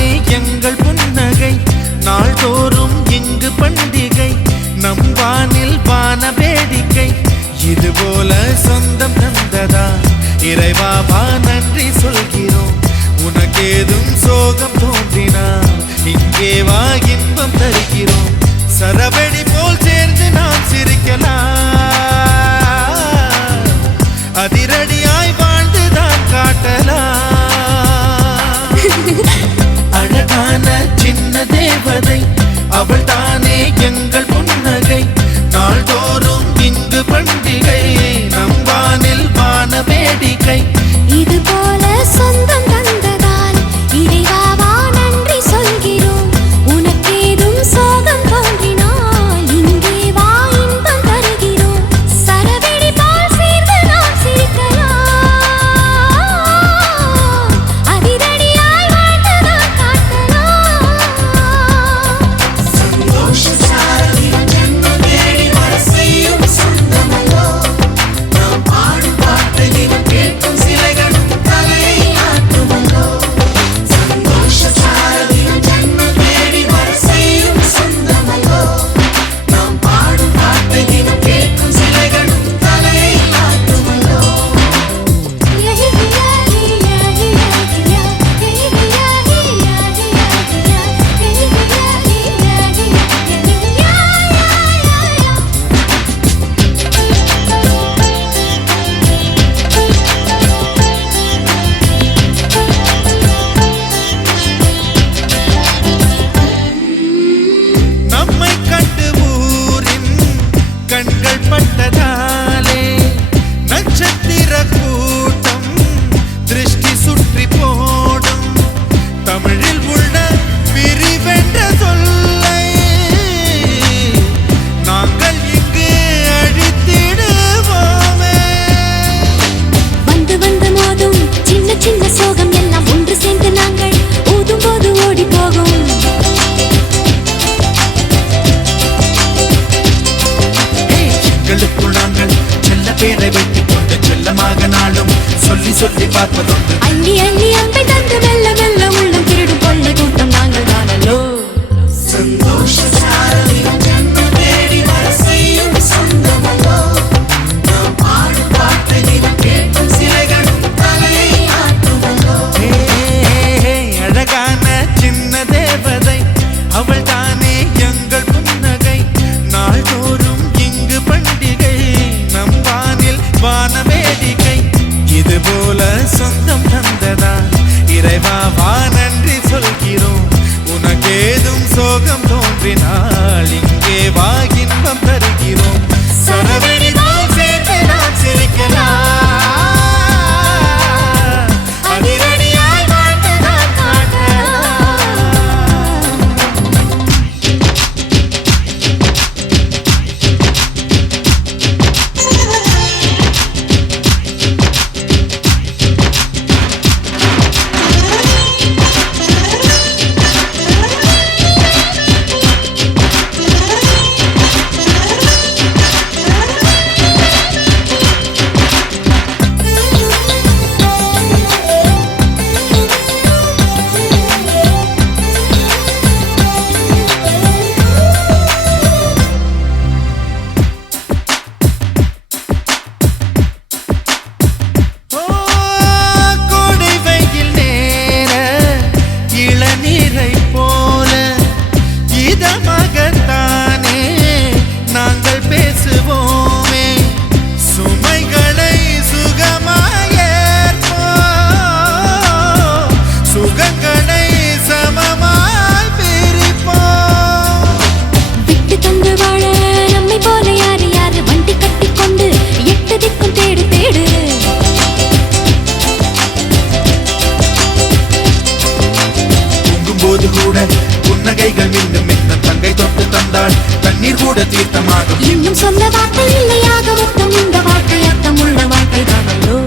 தானே எங்கள் புன்னகை நாள்தோறும் இங்கு பண்டிகை நம் வானில் வான வேடிக்கை இதுபோல சொந்தம் தந்ததா இறைவா வா நன்றி சொல்கிறோம் உனக்கேதும் சோகம் தோன்றினா இங்கே வா இன்பம் தருகிறோம் சரவெடி போல் சேர்ந்து நாம் சிரிக்கலாம் அதிரடியாய் வாழ்ந்துதான் காட்டலாம் அழகான சின்ன தேவதை அவள் தானே எங்கள் புன்னகை நாள்தோறும் இங்கு பண்டிகை நம் வானில் வான வேடிக்கை இது போல சொந்தம் தந்ததால் இறைவாவா நன்றி சொல்கிறோம் உனக்கேதும் சோகம் தோன்றினால் இங்கே வா இன்பம் தருகிறோம் சரவெடி போல் சேர்ந்து நாம் சிரிக்கலாம் அதிரடியாய் வாழ்ந்துதான் காட்டலாம் சந்தோஷ சாரதின் ஜன்ம தேடி வர செய்யும் சொந்தமல்லோ நாம் பாடும் பாட்டை தினம் கேட்கும் சிலைகளும் தலையை ஆட்டுமல்லோ சந்தோஷ சாரதின் ஜன்ம தேடி வர செய்யும் சொந்தமல்லோ நாம் பாடும் பாட்டை தினம் கேட்கும் சிலைகளும் தலையை ஆட்டுமல்லோ நம்மை கண்டு ஊரின் கண்கள் பட்டதாலே நட்சத்திர கூட்டம் திருஷ்டி சுற்றி போடும் தமிழில் உள்ள பிரிவென்ற சொல்லை நாங்கள் இங்கு அழித்திடுவோமே வந்து வந்து மோதும் சின்ன சின்ன சோகம் எல்லாம் ஒன்று சேர்ந்து நாங்கள் ஊதும் போது ஓடி போகும் எங்களுக்குள் நாங்கள் செல்ல பேரை வைத்துக் கொண்டு செல்லமாக நாளும் சொல்லி சொல்லி பார்ப்பதுண்டு அள்ளி அள்ளி அம்பை தந்து மெல்ல மெல்ல உள்ளம் திருடும் கொள்ளை கூட்டம் நாங்கள் தானல்லோ சந்தோஷ சாரதின் ஜன்ம தேடி வர செய்யும் சொந்தமல்லோ நாம் பாடும் பாட்டை தினம் கேட்கும் சிலைகளும் தலையை ஆட்டுமல்லோ அழகான சின்ன தேவதை அவள் தானே எங்கள் புன்னகை நாள்தோறும் இங்கு பண்டிகை நம் வானில் வான வேடிக்கை இதுபோல சொந்தம் தந்ததா இறைவா வா நன்றி சொல்கிறோம் உனக்கேதும் சோகம் தோன்றினால் இங்கே வா இன்பம் தருகிறோம் சரவெடி போல் சேர்ந்து நாம் சிரிக்கலாம் அதிரடியாய் வாழ்ந்துதான் காட்டலாம் கோடை வெயில் நேர இளநீரை போல இதமாகத்தானே நாங்கள் பேசுவோமே சுமைகளை சுகமாயேற்போம் சுகங்களை சமமாய் பிரிப்போம் விட்டு தந்து வாழ நம்மை போல யாரு யாரு வண்டி கட்டி கொண்டு எட்டு திக்கும் தேடு தேடு தூங்கும்போது கூட புன்னகைகள் மின்னும் மின்னும் தங்கை தொட்டு தந்தாள் தண்ணீர் கூட தீர்த்தமாகும் இன்னும் சொல்ல வார்த்தை இல்லையாக மொத்தம் இந்த வாழ்க்கை அர்த்தம் உள்ள வாழ்க்கை தானல்லோ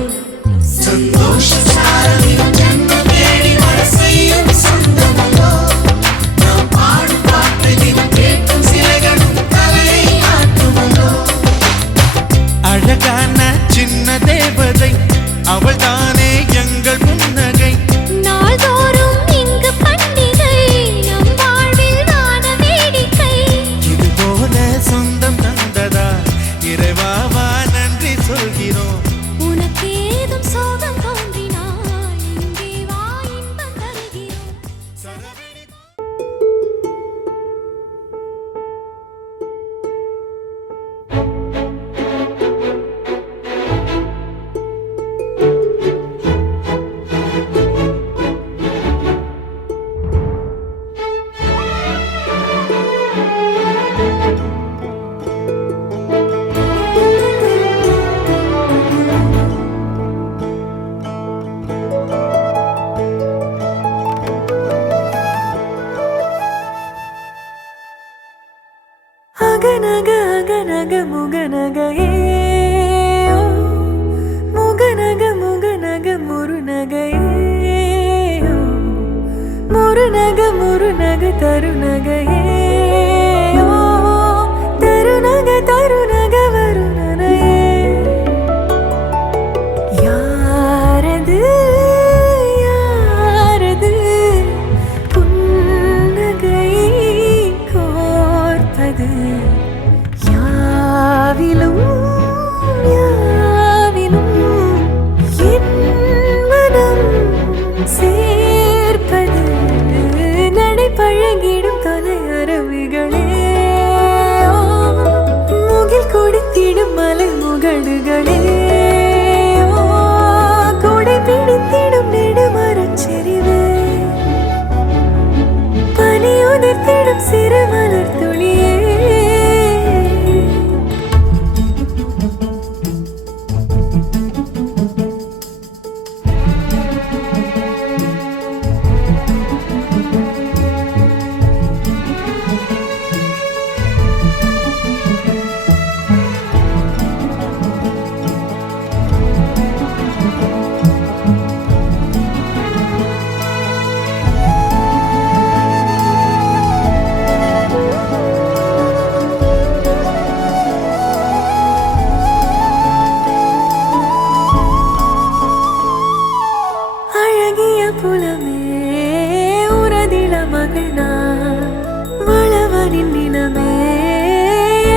சந்தோஷ சாரதின் ஜன்ம தேடி வர செய்யும் சொந்தமல்லோ நாம் பாடும் பாட்டை தினம் கேட்கும் சிலைகளும் தலையை ஆட்டுமல்லோ அழகான சின்ன தேவதை அவள் தானே எங்கள் புன்னகை நாள்தோறும் இங்கு பண்டிகை முகநக அகநக முகநகையே முகநக முகநக முருநகையே முருநக முருநக தருநகையே தருநக தருநக வருணனையே யாரது யாரது புன்னகை கோர்ப்பது யாவிலும் யாவிலும் என் மனம் சேர்ப்பது நடை பழகிடும் தொலை அருவிகளே முகில் கொடுத்திடும் மலை முகடுகளே கொடை பிடித்திடும் நெடுமரச் செறிவே பனி உதிர்த்திடும் சிறு மலர் துளியே அழகிய புலமே உரதில மகள் நான் வளவனின் நிலமே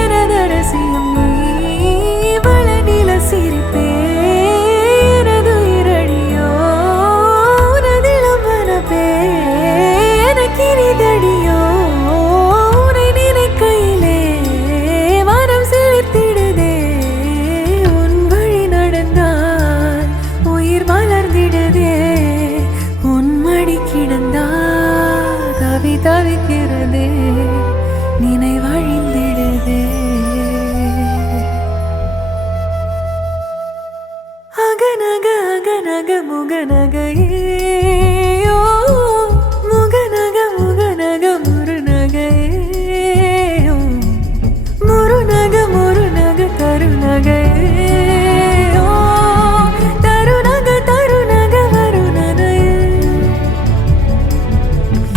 எனதரசியும் நீ வளநில சிரிப்பே எனது இரடியோ உனதிலம் மனப்பே எனக்கினிதடியோ உனை நினைக்கையிலே மனம் சிலிர்த்திடுதே உன் வழி நடந்தால் உயிர் மலர்ந்திடுதே உன் மடி கிடந்தால் தவி தவிக்கிறதே நினைவழிந்திடுதே அகநக அகநக முகநகையே முகநக முகநக முருநகையே முருநக முருநக தருநகையே தருநக தருநக வருணனையே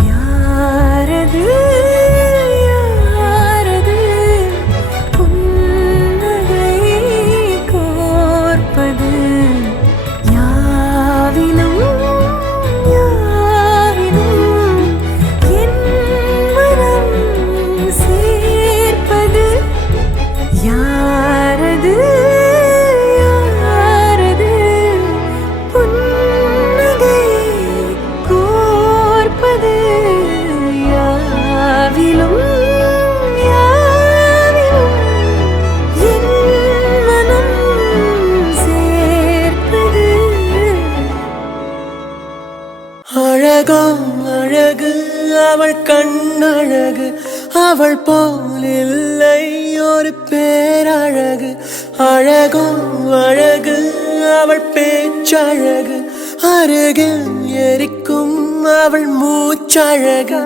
யாரது யாரது புன்னகை கோர்ப்பது யாவிலும் யாவிலும் என் மனம் சேர்ப்பது யாரது யாரது புன்னகை கோர்ப்பது யாவிலும் யாவிலும் என் மனம் சேர்ப்பது அழகோ அழகு அவள் கண்ணழகு அவள் போல் இல்லை ஒரு பேரழகு அழகோ அழகு அவள் பேச்சழகு அருகில் எரிக்கும் அவள் மூச்சழகு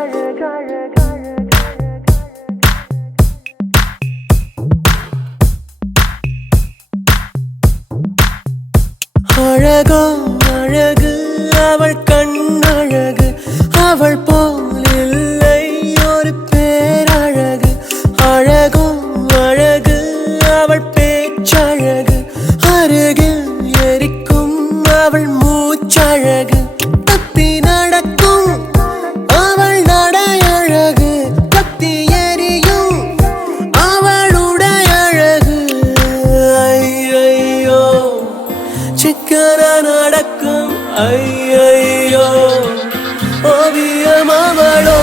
அழகோ அழகு அவள் கண்ணழகு அவள் போல் இல்லை ஒரு பேரழகு அழகோ அழகு அவள் பேச்சழகு அருகில் எரிக்கும் அவள் மூச்சழகு தப்பி நடக்கும் அவள் நடையழகு கத்தி எரியும் அவளுடைய அழகு ஐயையோ சிக்கன நடக்கும் ஐயையோ ஓவியம் அவளோ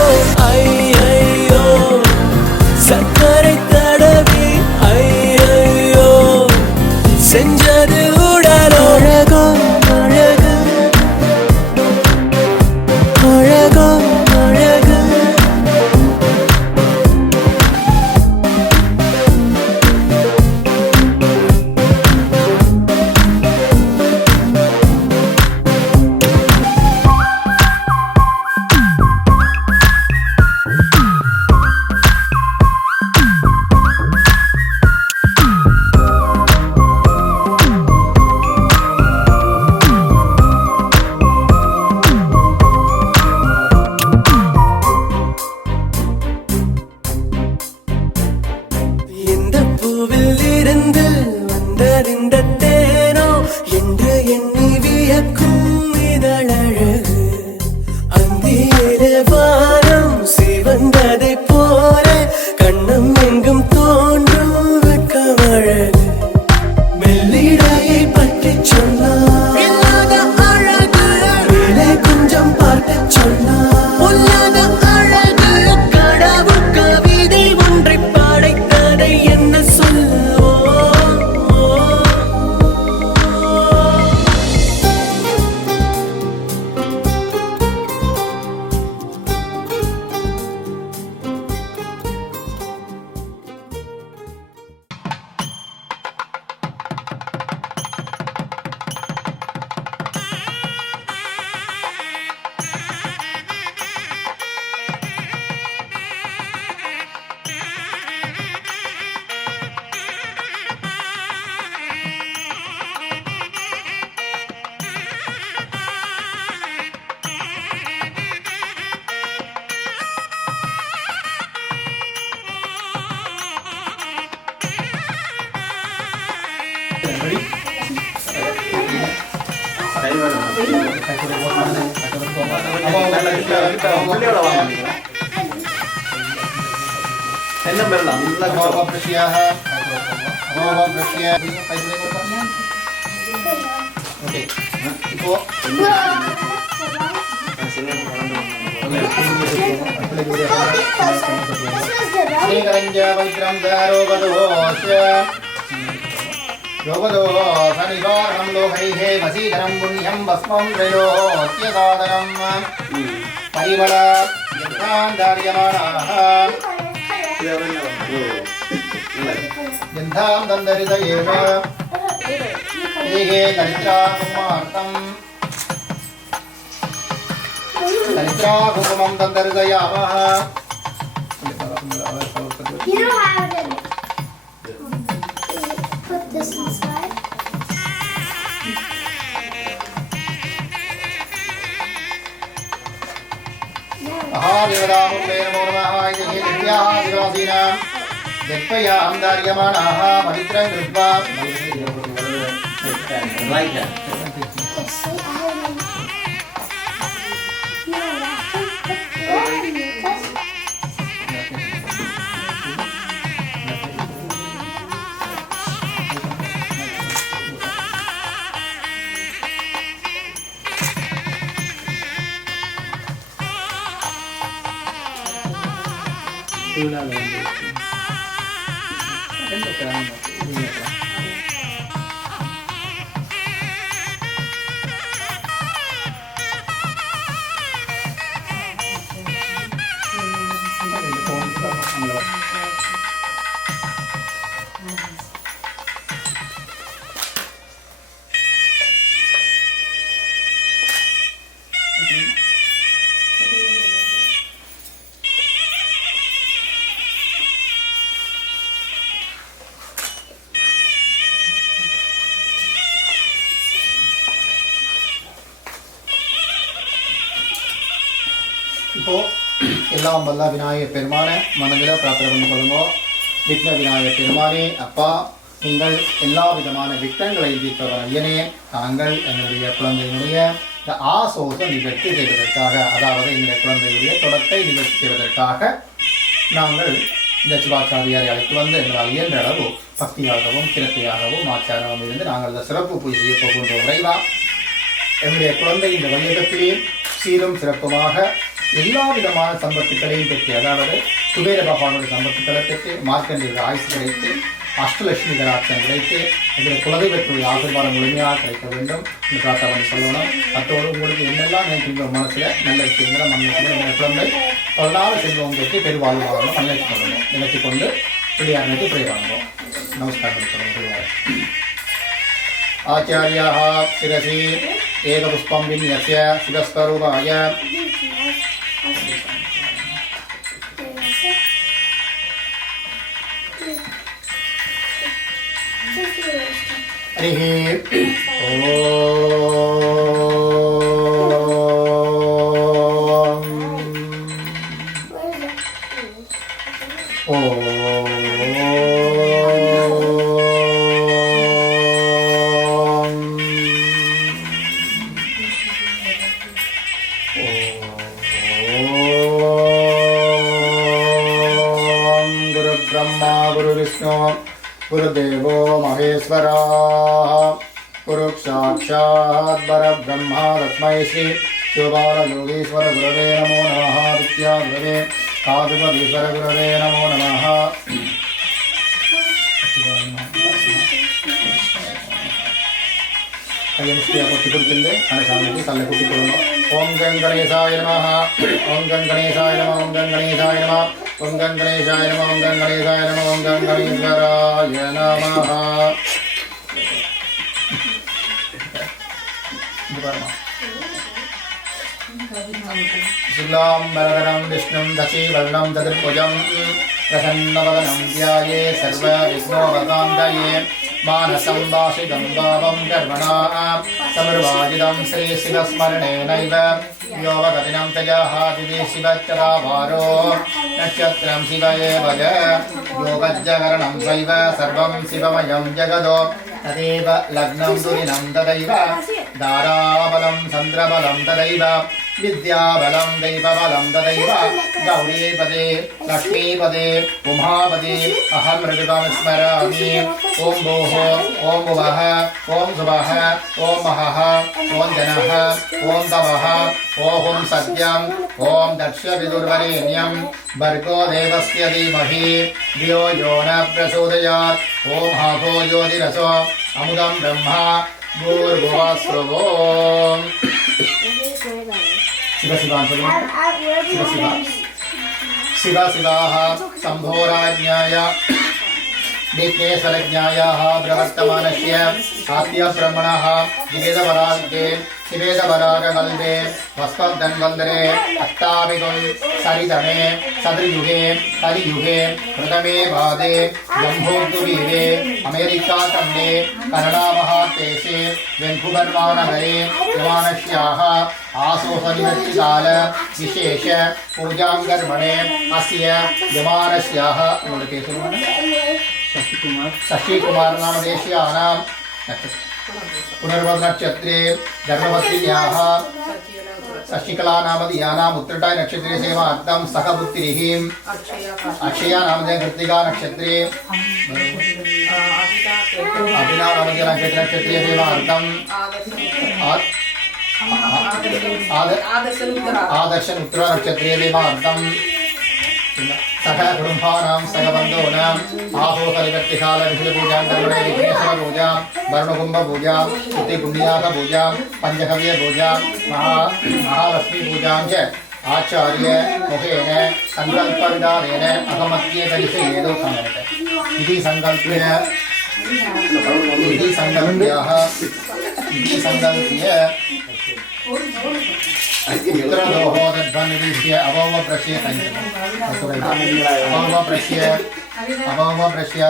योगदो सनिवारणं लोहैः वसीकरं पुण्यं भस्मं त्रयोत्यसादनं परिमल यन्तान्दार्यमाणाः यन्तां दन्दरितयेव देहे दरिद्राकुमार्तम् दरिद्राकुमं दन्दरितयामः You don't have it. Put this inside. महादेवतामुल्ले नमो नमः इति दिव्याः दिवासीनां जत्पयां दार्यमाणाः पवित्रं कृत्वा இப்போ எல்லாம் வல்ல விநாயகர் பெருமானை மனதில் பிரார்த்தனை பண்ணி கொள்ளுங்க. விக்ன விநாயகர் பெருமானே, அப்பா, நீங்கள் எல்லா விதமான விக்னங்களை தீர்ப்பவர் ஐயனே, நாங்கள் எங்களுடைய குழந்தையினுடைய இந்த ஆசோசை நிகழ்ச்சி செய்வதற்காக, அதாவது எங்களுடைய குழந்தையுடைய தொடத்தை நிகழ்ச்சி செய்வதற்காக நாங்கள் இந்த சிவாச்சாரியாரை அழைத்து வந்து எங்களால் இயன்ற அளவு பக்தியாகவும் சிரத்தையாகவும் ஆச்சாரமும் இருந்து நாங்கள் இந்த சிறப்பு பூஜை செய்ய போகின்றோம். விரைவா எங்களுடைய குழந்தை இந்த வையகத்திலே சீரும் சிறப்புமாக எல்லா விதமான சம்பத்துக்களையும் பெற்று, அதாவது குபேர பகவானுடைய சம்பத்துக்களை பெற்று, மார்க்கண்டிய ஆயுசு கிடைத்து, அஷ்டலட்சுமி கடாட்சம் கிடைத்து, எங்களுடைய குலதெய்வத்துடைய ஆசீர்வாதம் முழுமையாக கிடைக்க வேண்டும் என்று பிரார்த்தனை சொல்லணும். அத்தோடு உங்களுக்கு என்னெல்லாம் நினைக்கின்ற மனசில் நல்ல விஷயங்களை மன்னிக்கணும். எங்களுடைய குழந்தை 14 செல்வம் பெற்று பெருவாழ்வு வாழணும் மன்னிச்சு கொள்ளணும். நினைத்து கொண்டு பிள்ளையார் நினைத்து பிழை வாங்குவோம். நமஸ்காரம் சொல்லணும். ஆச்சாரியாः சிரசி ஏகபுஷ்பம் விநியஸ்ய சிவஸ்வரூபாய हरिः गुरुब्रह्मा गुरुविष्णु गुरुदेवो महेश्वरः गुरुसाक्षात् परब्रह्मा तस्मै श्री शिवबालयोगीश्वर गुरवे नमो नमः. विद्या गुरवे कादुपदीश्वर गुरवे नमो नमः. கையமுஷ்டியாக கொட்டி கொடுத்துருந்து அந்த சாமிக்கு கல்லை கொட்டி கொடுக்கணும். ஓம் கங்கணேசாய நமः, ஓம் கங்கணேசாய நமः, ஓம் கங்கணேசாய நமः, ஓம் கங்கணேசாய நமः, ஓம் கங்கணேசாய நமः, ஓம் கங்கணேஸ்வராய நமः. शुक्लाम्बरधरं विष्णुं दशीवर्णं चतुर्भुजं प्रसन्नवदनं ध्याये सर्वविघ्नोपशान्तये मानसं वासितं भावं कर्मणा समर्वाजितं श्रीशिवस्मरणेनैव योगगतिनं तजहादिति शिवच्चरावारो नक्षत्रं शिव एव च योगज्जकरणं शैव सर्वं शिवमयं जगदो तदेव लग्नं दुरिनं तदैव दाराबलं चन्द्रबलं तदैव विद्याबलं दैवबलं तदैव गौरीपदे लक्ष्मीपदे उमापदे अहं ऋतुकं स्मरामि ॐ भोः ॐ भुवः ॐ सुवः ॐ महः ॐ जनः ॐ तवः ॐ सत्यम् ॐ दक्षविदुर्वरेण्यं भर्गो देवस्य धीमहि धियो यो न प्रचोदयात् ॐ हाभो ज्योतिरसो अमुदं ब्रह्मा भूर्भुवस्सुवो शिवाः शम्भोराज्ञाय विघ्नेश्वरज्ञायाः प्रवर्तमानस्य आद्यब्रह्मणः निवेदवराज्ञे निवेदवरागकल्पे वस्पद्धन्वन्तरे अष्टाभिगुं सरितमे सदृयुगे कलियुगे प्रथमे पादे जम्बूद्वीपे अमेरिकाखण्डे कनडामहादेशे वेन्कुवर्मानगरे यमानस्याः आसोसनिवर्तिकाल विशेष पूजां कर्मणे अस्य यमानस्याः शशिकुमार नामदेशीयानां पुनर्वसनक्षत्रे धर्मवत्याः शशिकला नामधीयानाम् उत्तरटाय नक्षत्रे सेवार्थं सहपुत्रिः अक्षया नामधेय कृत्तिका नक्षत्रे अभिना नामधेय नक्षत्रे सेवार्थं आदर्शन उत्तरा नक्षत्रे सेवार्थं सह कुटुम्बानां सह बन्धूनाम् आहोसरिवर्तिकाल विषयपूजां कर्मणे विघ्नेश्वर पूजां वर्णकुम्भ पूजां स्तुतिपुण्याक पूजां पञ्चगव्य पूजां महालक्ष्मी पूजां च आचार्य मुखेन सङ्कल्पविधानेन अहमत्ये करिष्येदो सम्यक् इति सङ्कल्प्य उत्तरदोहो तद्वन्निधिष्य अभवप्रश्य अभवप्रश्य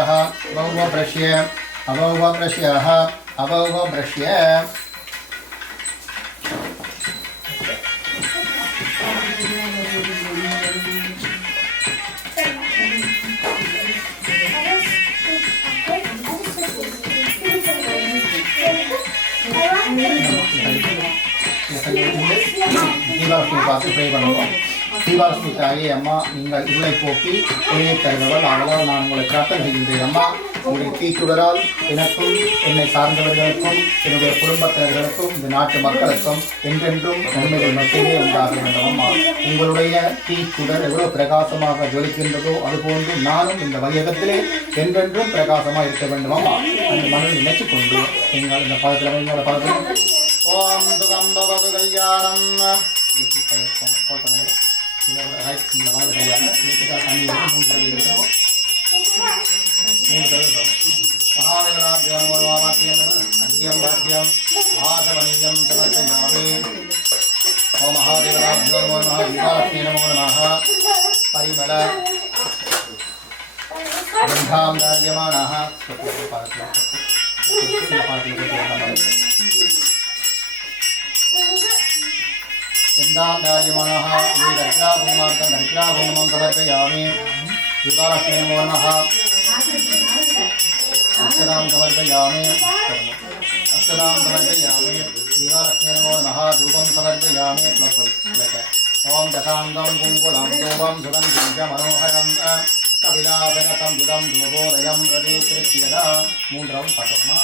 தீபாவளி பார்த்து ப்ரே பண்ணுவோம். தீபாவளி தாயே அம்மா நீங்கள் இருளை போக்கி ஒளியை தருபவள், ஆகலால் நான் உங்களை பிரார்த்தனை செய்கின்றேன். அம்மா உங்களுடைய தீச்சுடரால் எனக்கும் என்னை சார்ந்தவர்களுக்கும் என்னுடைய குடும்பத்தினர்களுக்கும் இந்த நாட்டு மக்களுக்கும் என்றென்றும் நன்மைகள் மட்டுமே உண்டாக வேண்டும். அம்மா உங்களுடைய தீச்சுடர் எவ்வளவு பிரகாசமாக ஜொலிக்கின்றதோ அதுபோன்று நானும் இந்த வையகத்திலே என்றென்றும் பிரகாசமாக இருக்க வேண்டும். அம்மா அந்த மனதில் நினைச்சுக் கொண்டு நீங்கள் இந்த பதத்தில் எங்களோட பதத்தில் ஓம் சுகம் பவது கல்யாணம் ஆசவனியம் சமர்ப்பயாமி. ஓம் மகாதேவராஜ்யோ நமோ நமः. தீபாலக்ஷ்மி நமோ நமः. பரிமள கந்தாம் தாரியமானः चन्दान्दार्यमानः दर्ग्राभूमार्थं दर्ग्राभूमं समर्पयामि. दीपालक्ष्मी नमो नमः. अक्षतां समर्पयामि. दीपालक्ष्मी नमो नमः. धूपं समर्पयामि. ॐ दशाङ्गं कुङ्कुलं धूपं सुगन्धिं च मनोहरं कपिलासनसंयुतं धूपोदयं प्रदीकृत्यत मूत्रं पठुमा.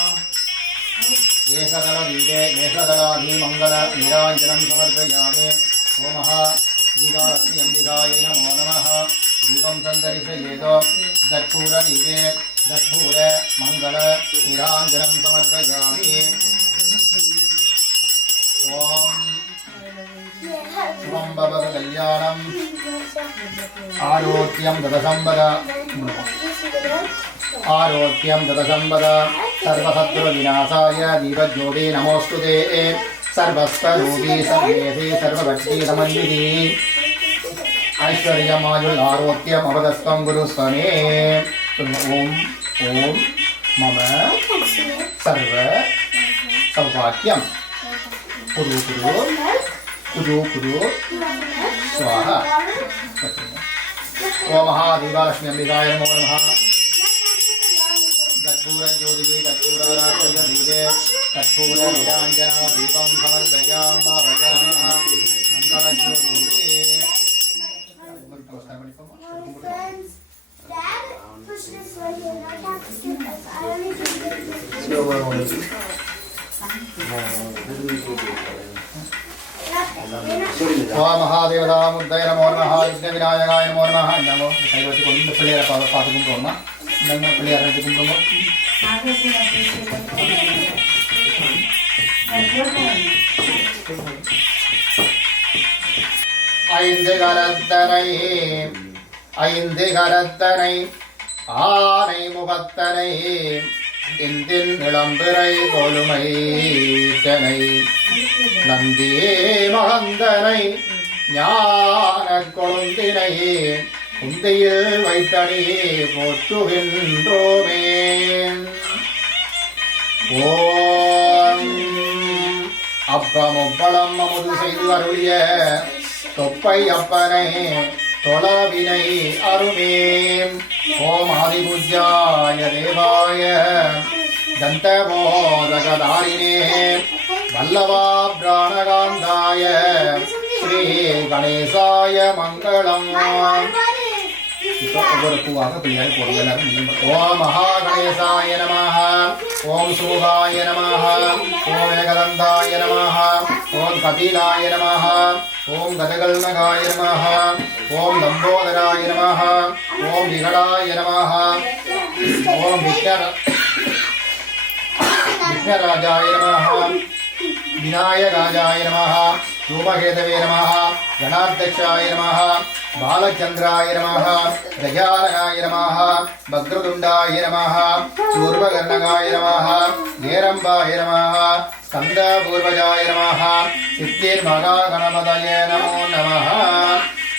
एकदलदीपे एकदलाधिमङ्गल नीराञ्जनं समर्पयामि. ओमः दीपालक्ष्मी अम्बिकायै नमो नमः. दीपं सन्दर्शयेत्. दत्पूरदीपे दत्पूर मङ्गल नीराञ्जनं समर्पयामि. ॐ शुभं भवतु कल्याणम् आरोग्यं ददसम्पद आरोग्यं ददसम्पद सर्वशत्रुविनाशाय दीपज्योते नमोऽस्तुते. सर्वस्वरूपी सर्वेति सर्वभक्ति समन्विति ऐश्वर्यमायुः आरोग्यम् अवदस्त्वं गुरुस्वमे. ॐ मम सर्व सौभाग्यं कुरु कुरु कुरु कुरु स्वाहा. ओम महादेवालक्ष्मी अम्बिकाय नमो नमः. कर्पूरज्योतिः कर्पूराराधनदीपे कर्पूरविराञ्जनादीपं समर्पयामि भावयामः मङ्गलज्योतिः Friends, Dad, push this way here. I have to skip this. I only do this. ஓம் மகாதேவதாமுர்தய நமோ நமः விஷ்ணு விநாயகாய நமோ நமः நமோ கை வச்சு கொண்டு பிள்ளையாரை பார்த்து கும்பிடுவோம்மா நம்ம பிள்ளையாரை வச்சு கும்பிடுவோம் ஐந்து கரத்தனை ஆனை முகத்தனை இந்தின் இளம்பிறை கொழுமை தனை நந்தியே மகந்தனை ஞான கொழுந்தினை குந்தையில் வைத்தனி போற்றுகின்றோமே ஓம் அப்பமுப்பளம் அமுது செய்து அருளிய தொப்பை அப்பனை தொழவினை அருமே ஓம் ஆதிபூஜ்யாய தேவாய தந்தமோதகதாரிணே வல்லவா பிராணகாந்தாய ஸ்ரீ கணேசாய மங்களம் ஒவ்வொரு பூவாக பிள்ளையார் போடுங்க எல்லாரும் ஓம் மகாகணேசாய நமः ஓம் சூகாய நமः ஓம் ஏகதந்தாய நமः ஓம் கபிலாய நமः ஓம் கதகல்நகாய நமः ஓம் லம்போதராய நமः ஓம் விகடாய நமः ஓம் விக்னராஜாய நமः விநாயகாஜாய நமः धूमकेतवे नमः गणाध्यक्षाय नमः बालचन्द्राय नमः गजाननाय नमः वक्रतुण्डाय नमः चूर्पकर्णकाय नमः गेरम्बाय नमः स्कन्दपूर्वजाय नमः सिद्धिर्महागणपतये नमो नमः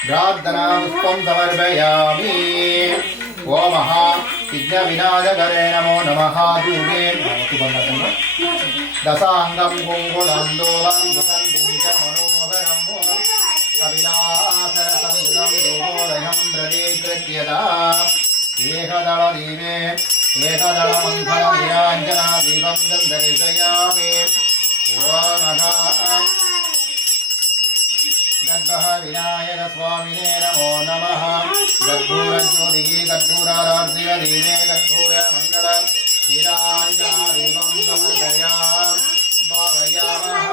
प्रार्थनापुष्पं समर्पयामि ओमः विघ्नविनाशकरे नमो नमः धूमे दशाङ्गं कुङ्कुलं दोलं सुगन्धिं च मनोहरं कपिलासरसंयुगं दोहोदयं प्रतीकृत्यता एकदलदीपे एकदलमन्थननिराञ्जनादीपं दर्शयामि गर्भः विनायकस्वामिने नमो नमः कर्पूरज्योतिः कर्पूरारार्तिकदीपे कर्पूरमङ्गल नीराञ्जनादीपं समर्पयामि भावयामः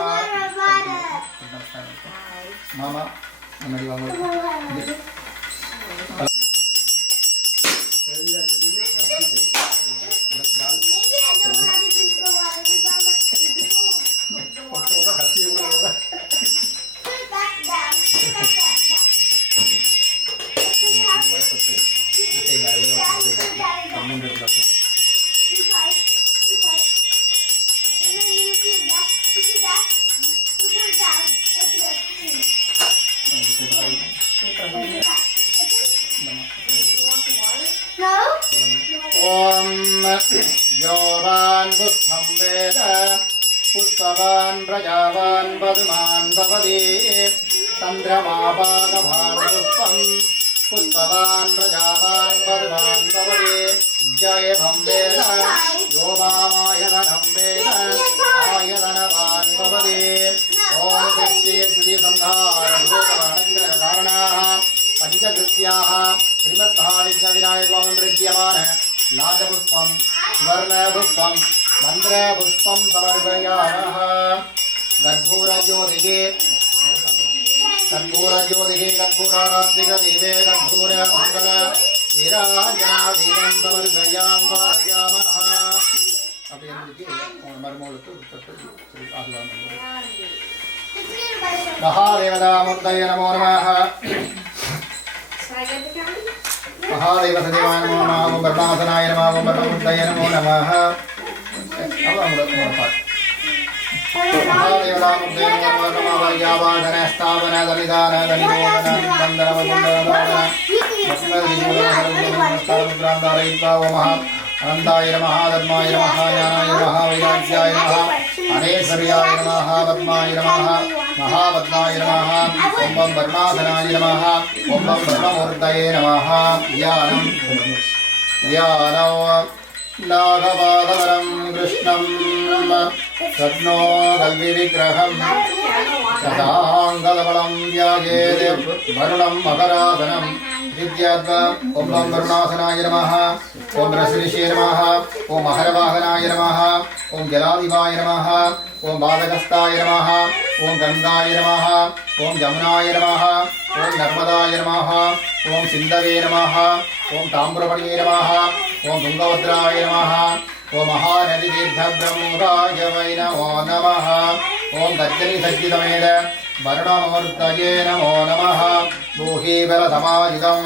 मामा मुन्नाடி வாங்க Maybe I don't have to drink the water because I'm not Put it back down. Put it back down. And then you see that. You see that? You put it down. And put it No? ॐ योवान् पुष्पं वेद पुष्पवान् प्रजावान् पद्मान् भवति चन्द्रमापाकभान् पुष्पं पुष्पवान् प्रजावान् पद्मान् भवति जयभं वेद यो वामायतनं वेद आयतनवान् भवति ॐ सृष्टिस्थितिसंहारभूतवानग्रहकारणाः पञ्चकृत्याः श्रीमद्महाविघ्नविनायकस्वामिं विद्यमान लाजपुष्पं स्वर्णपुष्पं मन्त्रपुष्पं समर्पयामः कर्पूरज्योतिः कर्पूरारार्तिकदीपे कर्पूरमङ्गल नीराञ्जनादीपं समर्पयामः அப்படி இருந்துச்சு மருமகளுக்கு மகாதேவதாமூர்த்தய நமோ நமः महादेवसदेवाय नमो नमः ओम ब्रह्मासनाय नमः ओम ब्रह्ममूर्तये नमो नमः महादेवदामूर्तये नमो नमः वैयावादन स्थापन दलिदान दलिमोदन वन्दन अनन्ताय नमः धर्माय नमः ज्ञानाय नमः वैराग्याय नमः अनेश्वर्याय नमः पद्माय नमः महापद्माय नमः ओम ब्रह्मासनाय नमः ओम ब्रह्ममूर्तये नमः ध्यानं नागपादवरं कृष्णं रत्नो कल्पिविग्रहं शताङ्गदबलं ध्यायेत् वरुणं मकरासनं विद्याद्वा ॐ वरुणासनाय नमः ॐ रसऋषे नमः ॐ महरवाहनाय नमः ॐ जलादिवाय नमः ॐ बालकस्ताय नमः ॐ गङ्गाय नमः ॐ जमुनाय नमः ॐ नर्मदाय नमः ॐ सिन्धवे नमः ॐ ताम्रपणये नमः ॐ तुङ्गभद्राय नमः ॐ महानदीतीर्थब्रह्मकाय वै नमो नमः ॐ गर्जनिसज्जितमेद वरुणमूर्तये नमो नमः भूहीबलसमायुधं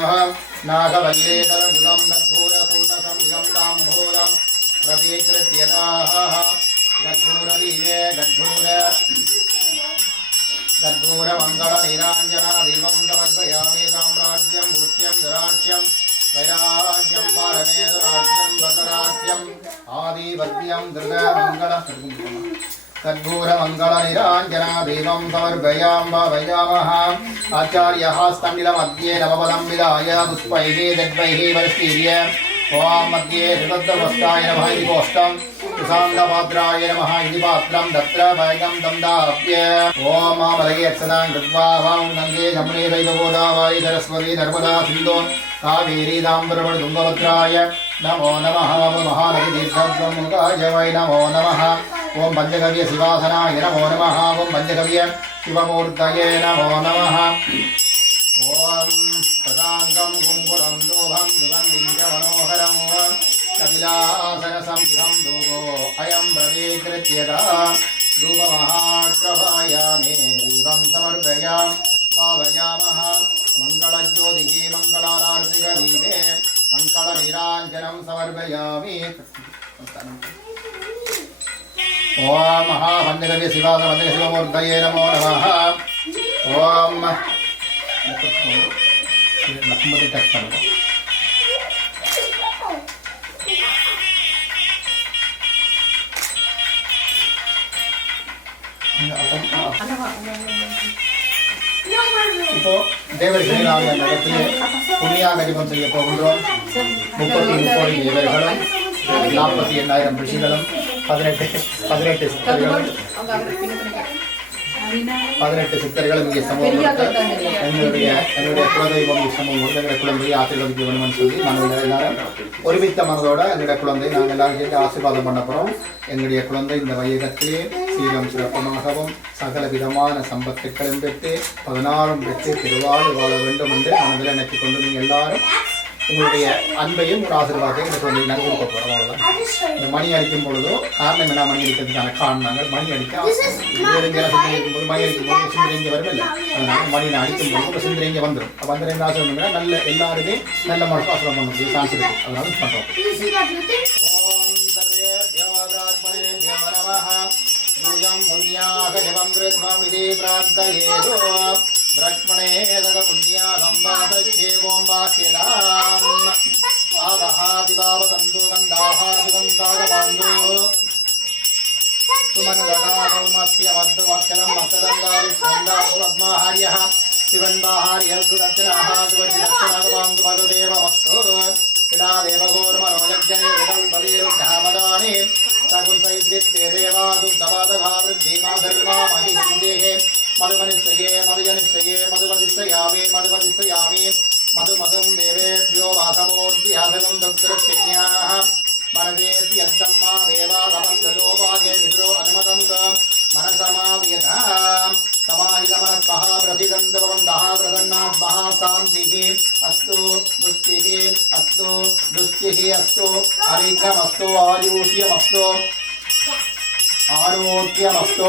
नागवल्लीतलयुगं गद्भूरसूर्णसंयुगं दाम्भूलं प्रतीकृत्यदाः गद्भूरदीये गद्भूरमङ्गलनीराञ्जनादीपं समर्पयामि साम्राज्यं भूष्यं दुराज्यं वैराज्यं पारमेतराज्यं वरराज्यम् आदिवद्यं कर्पूरमङ्गलनिराञ्जनादीपं समर्पयामः भावयामः आचार्यः स्तण्डिलमध्ये नवपदं विधाय पुष्पैः दड्वैः परिशील्य ॐ मध्ये श्रीदत्तवस्ताय नमः इति कोष्ठं सुसाङ्गपात्राय नमः इति पात्रं तत्र वैगं दन्दाप्य ॐ मामलयेत्सदां कृत्वा वां गङ्गे जमुने दैवगोदावरी सरस्वती नर्मदा सिन्धु कावेरी दाम्बरवण तुङ्गभद्राय नमो नमः महानदीतीर्थब्रह्मकाय वै नमो नमः ॐ पञ्चगव्य शिवासनाय नमो नमः ॐ पञ्चगव्य शिवमूर्तये नमो नमः ॐ तथाङ्गं कुङ्कुरं दोभं सुगन्धिं च मनोहरं कपिलासनसंयुधं धूपो अयं प्रतीकृत्यता धूपमहाप्रभायामे दीपं समर्पयामः मङ्गलज्योतिः मङ्गलारार्तिकदीपे मङ्गलनीराञ्जनं समर्पयामि ॐ महापञ्चगव्य शिवासनशिवमूर्तये नमो नमः ॐ लक्ष्मति तत्पद இப்போ தேவர்கள் நாங்கள் நடத்திய புண்ணியாகடிபம் செய்ய போகின்றோம் 30 தேவர்களும் 48,000 ரிஷிகளும் 18 சித்தர்களும் இங்கே சமூகம் என்னுடைய குலதெய்வம் சமூகம் எங்களுடைய குழந்தையை ஆசீர்வதிக்க வேணும்னு சொல்லி நாங்கள் எல்லாரும் ஒருமித்த மனதோட எங்களுடைய குழந்தையை நாங்கள் எல்லாரும் சேர்ந்து ஆசீர்வாதம் பண்ண போகிறோம். எங்களுடைய குழந்தை இந்த வையகத்திலே சீரம் சிறப்பமாகவும் சகல விதமான சம்பத்துக்களும் பெற்று 16 பெற்று திருவாழ் வாழ வேண்டும் என்று மனதில் நினைத்துக் கொண்டு நீங்கள் எல்லாரும் உங்களுடைய அன்பையும் ஒரு ஆசீர்வாதத்தையும் இந்த குழந்தையை நாங்கள் கொடுக்க போகிறோம். அவ்வளோதான். இந்த மணி அடிக்கும் பொழுதோ காரணம் என்ன, மணி அடிக்கிறதுக்கான காரணங்கள் மணி அடிக்க சிந்தனை இருக்கும்போது மணி அடிக்கும் போது சிந்தனை இங்கே வரும் இல்லை, அதனால மணியை அடிக்கும் போது ஒரு சிந்தனை இங்கே வந்துடும். வந்துடும் என்ன ஆசை பண்ணுங்கன்னா நல்ல எல்லாருமே நல்ல மனசு ஆசிரம் பண்ண முடியும் சான்ஸ் இருக்கு. அதனால பண்ணுறோம். ஓம் சர்வே தேவதாத்மனே தேவ நமஹ யூயம் புண்ணியாக ஜபம் கிருத்வம் இதி பிரார்த்தயேதோ ब्रह्मणे तद पुण्याहं वातच्छेवों वाक्यदाम् आवहादिवावतन्तु गन्धाः सुगन्धागवान्दो सुमनदगादौमस्य मद्दुवक्कलं मत्तदन्दारिस्कन्दाद्वद्माहार्यः शिवन्वाहार्यः सुदक्षिणाः सुवज्रक्षणागवान्दु मधुदेवमस्तु इडा देवघोर्मनोयज्ञने विकल्पदेवधामदानि सकुंसैद्वित्ते देवा दुग्धपादघा वृद्धिमा धर्मा महिसन्देः मधुमनिष्ठये मधुजनिष्ठये मधुपदिष्ठयामि मधुपदिष्ठयामि मधुमधुं देवेभ्यो वासमूर्तिहासगं दुग्धरक्षिण्याः मनसेत्यर्थं मा देवागमन्ददोपागे विद्रो अनुमदन्त मनसमाव्यधाम् समाहितमनस्मः प्रसिदन्तवन्तः प्रसन्नात्मः शान्तिः अस्तु दुष्टिः अस्तु दुष्टिः अस्तु अरिक्रमस्तु आयुष्यमस्तु आरोग्यमस्तु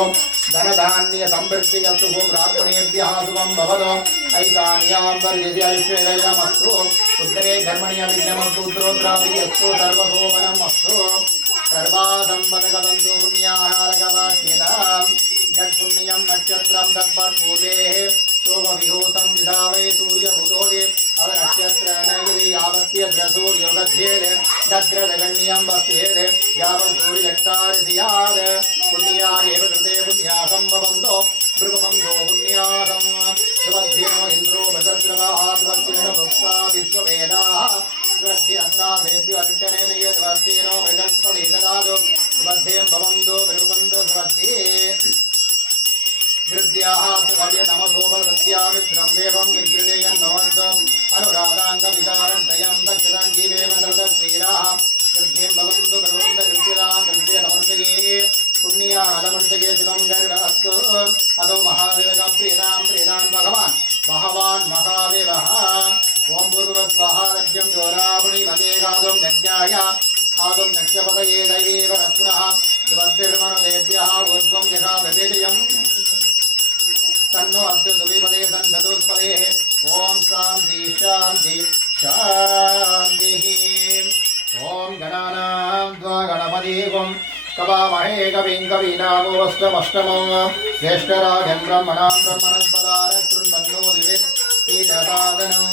धनधान्य समृद्धियस्तु ब्राह्मणेभ्यः सुखं भवतु ऐशान्यां वर्यस्य ऐश्वर्यमस्तु उत्तरे कर्मणि विघ्नमस्तु उत्तरोत्तराभिरस्तु सर्वशोभनमस्तु सर्वासम्पदगतन्तु पुण्याहारकवाक्यताम् यत्पुण्यं नक्षत्रं तत्पूर्वेः शोभविभूषं विधावै सूर्यभूतोदे अवनक्षत्रनगिरि यावत्यग्र सूर्योगध्येदे तद्ग्रजगण्यं वस्येदे यावत् सूर्यक्तारसियाद पुण्यादेव कृते पुण्यासं भवन्तो भृगुबन्धो पुण्यासं ध्रुवद्धिनो इन्द्रो भृतद्रवाः ध्रुवद्धिनो भुक्ता विश्ववेदाः स्वस्ति अत्रादेभ्यो अरिष्टनेनये स्वस्तिनो बृहस्पति ददातु स्वस्तिं भवन्तु ब्रह्मन्तु स्वस्ति गृह्याः सुभव्य नमसोपसत्यामित्रं देवं विगृहेयं भवन्तु अनुराधाङ्गविकारं दक्षिणां जीवेम सर्वस्वीराः गृह्यं भवन्तु ब्रह्मन्त गृह्यतां गृह्यतमर्तये पुण्याहतमर्तये शिवं गर्भस्तु अतो महादेवः प्रियतां भगवान् महादेवः ओम पूर्वस्वाहा लज्जं जोरावणि मदेगादं यज्ञाय आदं यक्षपदये दैवेव रत्नः सुभद्रमनदेभ्यः ऊर्ध्वं जगादवेदयम् तन्नो अस्तु दुविपदे सन्धतुष्पदेः ओम शान्ति शान्ति शान्तिः ओम गणानां त्वा गणपतिगुं कवामहे कविं कवीनामोऽष्टमष्टमो ज्येष्ठराजं ब्रह्मणां ब्रह्मणस्पदार शृण्वन्नो दिवे श्रीजटादनं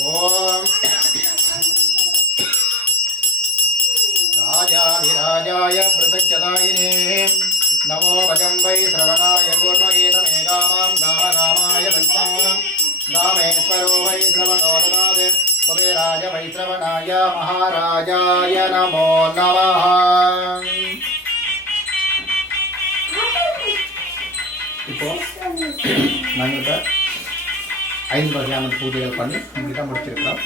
ओम राजाधिराजाय प्रत्यक्षदायिने नमो भजं वै श्रवणाय कूर्मगीतमेकामां गामगामाय विष्णो गामेश्वरो वै श्रवणोदनादे कुबेराय वै श्रवणाय महाराजाय नमो नमः இப்போ நாங்கள் இப்போ 5 வகையான பூஜைகள் பண்ணி இங்கே முடிச்சிருக்கிறோம்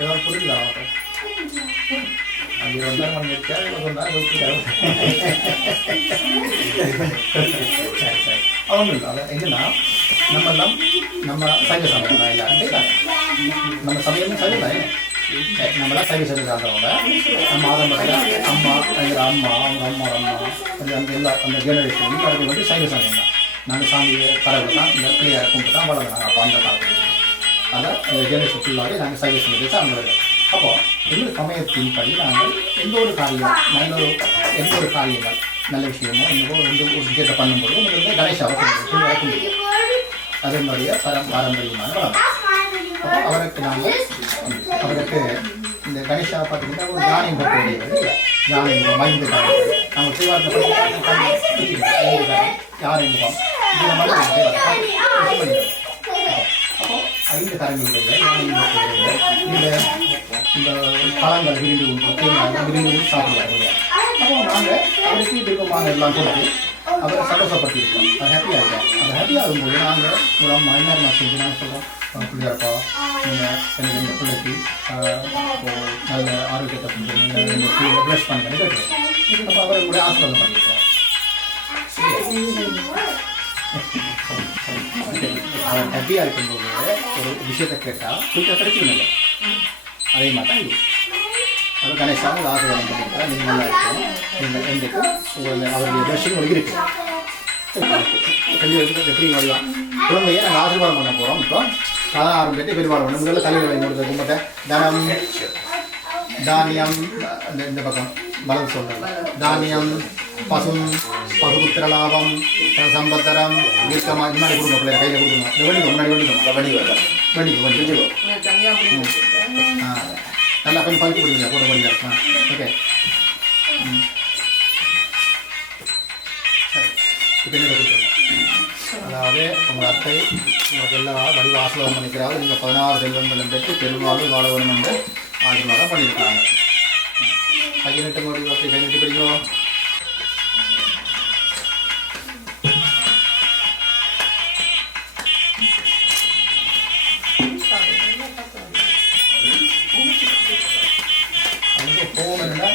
ஏதாவது புரியுதா அது 2 நாள் பண்ணிருக்கா இல்லை 1 நாள் அவங்க இல்லை அது எங்கன்னா நம்ம சைவ சமயம் தான் இல்லை நம்ம சமயம் சைவ தான் நம்மளாம் சைவ சைவ சார்ந்தவங்க நம்ம ஆரம்பத்தில் அம்மா எங்கள் அம்மா அவங்க அம்மா அந்த எல்லா அந்த ஜெனரேஷன் அது வந்து சைவ சமயம் தான் நாங்கள் சாமியை கடவுள் தான் இந்த பிள்ளையார் கும்பிட்டு தான் வளர்ந்தாங்க அப்போ அந்த காலத்தில் அதை அந்த ஜெனரேஷன் ஃபுல்லாகவே நாங்கள் சைவ சமயத்தை சார்ந்தவர்கள் அப்போ எங்கள் சமயத்தின்படி நாங்கள் எந்த ஒரு காரியங்கள் நல்ல விஷயமோ எந்த ஒரு விஷயத்தை பண்ணும்போது உங்களுக்கு கணேஷாவை கும்பிடுவோம் அதே மாதிரியே பாரம்பரியமான வளம் அப்போ அவருக்கு இந்த கணேஷாவை பார்த்தீங்கன்னா ஒரு தானியம் பற்றியது தானியம் மைந்து காரியம் நம்ம செய்வார்கள் யாரை முகம் இந்த மாதிரி அப்போ 5 கரங்களுடைய இந்த பழங்கள் விரிந்து உண்டு தேங்காய் விரிந்து சாப்பிடுவாங்க அப்போ நாங்கள் அவருக்கு விருப்பமான எல்லாம் கொடுத்து அவரை சந்தோஷப்படுத்தியிருக்கோம் அது ஹாப்பியாகிட்டோம் அது ஹாப்பியாகும்போது நாங்கள் ஒரு அம்மா என்ன செஞ்சு நாங்கள் சொல்கிறோம் பிள்ளையாப்பா நீங்கள் எனக்கு இந்த பிள்ளைக்கு நல்ல ஆரோக்கியத்தை செஞ்சு நீங்கள் ப்ளஸ் பண்ணுங்கன்னு கேட்டுருக்கோம் அப்போ அவரை கூட ஆசீர்வாதம் பண்ணியிருக்கோம் அவன் ஹாப்பியாக இருக்கும்போது ஒரு விஷயத்தை கேட்டால் குயிக்காக கிடைக்கணும் அதே மாதிரி தான் இது அது கணேசாக ஆசீர்வாதம் பண்ணியிருக்கா நீங்கள் நல்லா இருக்கணும் நீங்கள் எங்களுக்கு அவருடைய விஷயம் உங்களுக்கு இருக்குது எப்படி வரலாம் குழந்தைய நாங்கள் ஆசீர்வாதம் பண்ண போகிறோம் இப்போ 16 பேர்ட்டு பெருமாள் பண்ண முதல்ல தலைவரை கொடுத்து கும்பிட்ட தனம் தானியம் இந்த பக்கம் வலது சொல்கிறேன் தானியம் பசுபுத்திரலாபம் சம்பத்தரம் தீர்க்கமாக முன்னாடி கொடுங்க பிள்ளை கையில் கொடுக்கணும் இந்த வெடிக்கும் நல்லா கொஞ்சம் பழுத்து கொடுங்க கூட படிக்க ஓகே சரி இப்போ என்ன கொடுத்துருங்க அதாவது உங்கள் அத்தை உங்களுக்கு எல்லா வடிவ ஆசீர்வாதம் பண்ணிக்கிறாங்க நீங்கள் 16 செல்வங்களும் பெற்று பெருமாளும் வாழ வேணும் என்று ஆசீர்வாதம் பண்ணியிருக்காங்க கையிட்டு மோடி அப்படி கையிட்டு பிடிக்கும் போகணுன்னா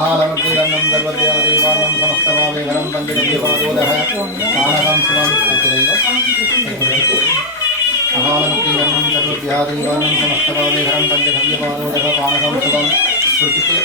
महालमकीर्णं सर्वदेवादेवानं समस्तभावेगरं वन्दितदेवादोदः कानकं शिवं महालमकीर्णं सर्वदेवादेवानं समस्तभावेगरं वन्दितदेवादोदः कानकं शिवं सुर्किते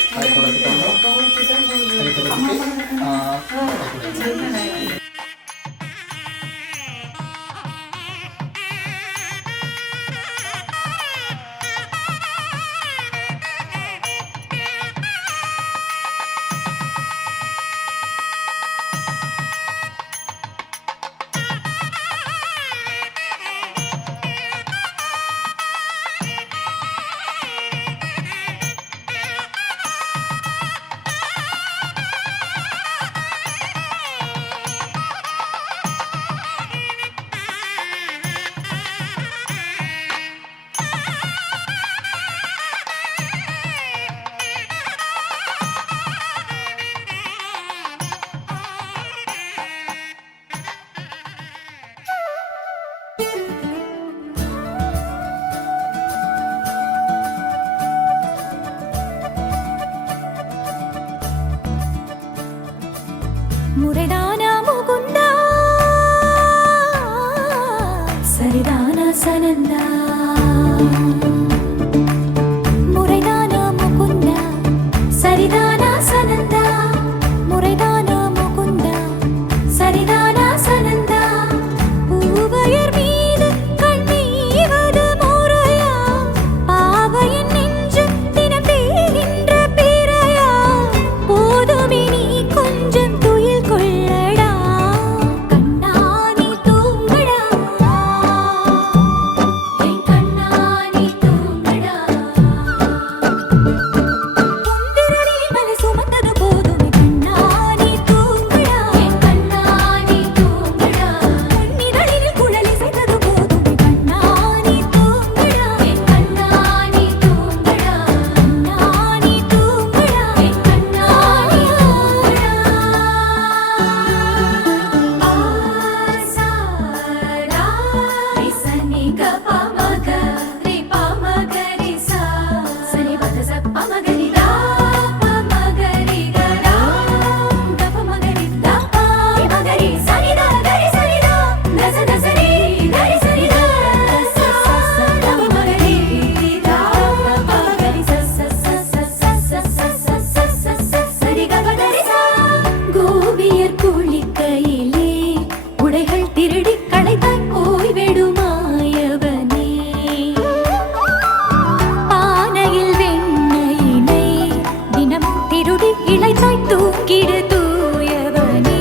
முறைதானா முகுந்தா சரிதானா சனந்தா முறைதானா முகுந்தா சரிதானா சனந்தா முறைதானா முகுந்தா சரிதானா சனந்தா பூவையர் மீது கண்ணீவது முறையா பாவையின் நெஞ்சு தினம் தேகின்ற பிறையா போதுமே நீ கொஞ்சம் துயில் கொள்ளடா கண்ணா நீ தூங்கடா என் கண்ணா நீ தூங்கடா பொந்திரடி மலை சுமந்தது போதுமே கண்ணா நீ தூங்கடா என் கண்ணா நீ தூங்கடா பொன்னிதழில் குழலி செய்தது போதுமே கண்ணா நீ தூங்கடா என் கண்ணா நீ தூங்கடா கண்ணா நீ தூங்கடா என் கண்ணா நீ தூங்கடா ஆசாரா ரிசனி கபமக ரிபமகரி சா சனி பதச பமகரி ரா பமகரி கரா கபமகரி தா பமகரி சனி தா கரி சனி தா தச தசரி கரி சனி தா ச பமகரி ரா பமகரி ச சரி கபகரி சா கோபியர் குளிக்கையிலே உடைகள் திருடி களைத்தாய் போய்விடுமாயவனே பானையில் வெண்ணையினை தினம் திருடி இளைத்தாய் தூக்கிடு தூயவனே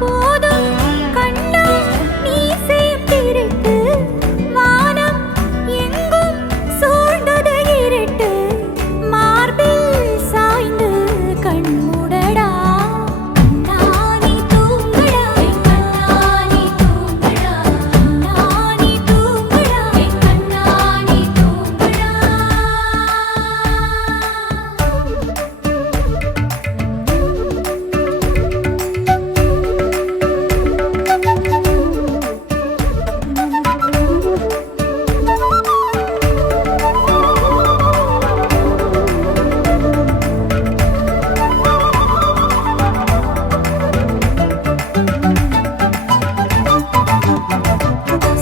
போதும் கண்ணா நீ செய்யும் திருட்டு வானம் எங்கும் சூழ்ந்தது இருட்டு மார்பில் சாய்ந்து கண்மூடடா கண்ணா நீ தூங்கடா என் கண்ணா நீ தூங்கடா கண்ணா நீ தூங்கடா என் கண்ணா நீ தூங்கடா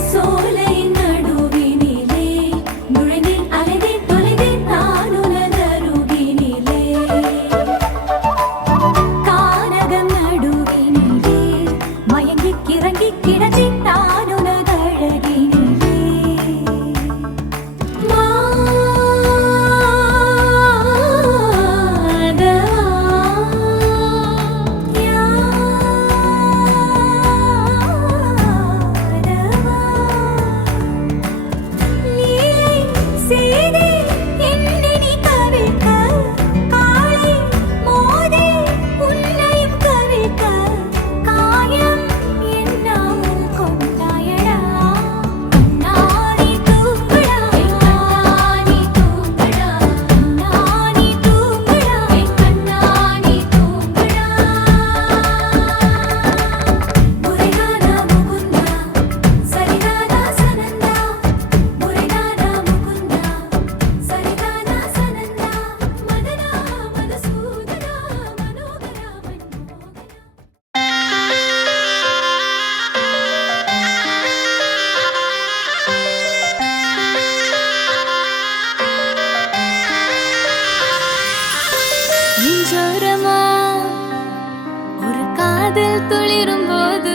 சோலை நடுவினிலே நுழைந்தேன் அலைந்தேன் தொலைந்தேன் நான் உனதருகினிலே கானகம் நடுவினிலே மயங்கி கிறங்கி கிடந்தேன் நான் உனதழகினிலே லீலை செய்தே என்னை நீ கவிழ்க்க காலை மோதே உன்னையும் கவிழ்க்க காயம் என்னால் கொண்ட காதல் துளிரும் போது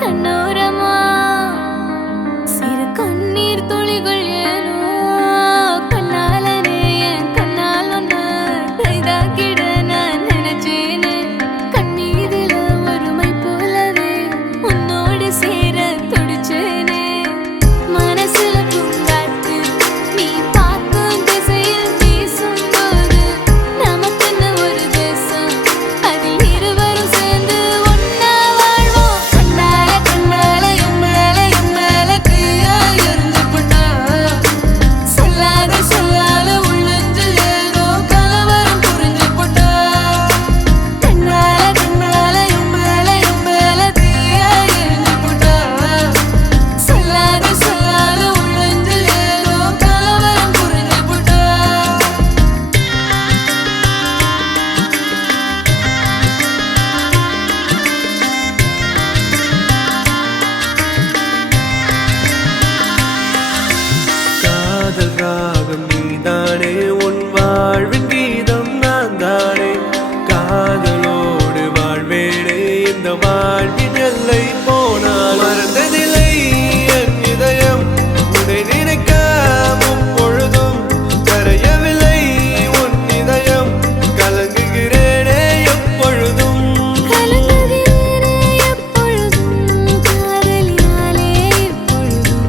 கண்ணோரமா சிறு கண்ணீர் துளிகள் ஏனோ கண்ணாலனே என் கண்ணால் ஒன்று கைதாக்கிட நான் நினைச்சேனே கண்ணீரில ஒருமை போலவே உன்னோடு சேர துடிச்சேனே மனசுல பூங்காற்று நீ பார்க்கும் திசையில் வீசும்போது நமக்குன்னு ஒரு தேசம் அதில் இருவரும் சேர்ந்து ஒன்னா வாழ்வோம் கண்ணால கண்ணால என் மேல தீயா எரிஞ்சு போட்டா சொல்லாத உள்ளஞ்சில் ஏதோ கலவரம் புரிஞ்சு போட்டா கண்ணால கண்ணால என் மேல தீயா எரிஞ்சு போட்டா சொல்லாத உள்ளஞ்சில் ஏதோ கலவரம் புரிஞ்சு போட்டா காதல் ராகம் நீதானே உன் வாழ்வின் கீதம் நான் தானே காதலோடு வாழ்வேனே இந்த வாழ்வின் எல்லை போனால் மறந்ததில்லை என் இதயம் உன்னை நினைக்க முப்பொழுதும் கரையவில்லை உன் இதயம் கலங்குகிறேனே எப்பொழுதும் கலங்குகிறேனே எப்பொழுதும் காதலினாலே எப்பொழுதும்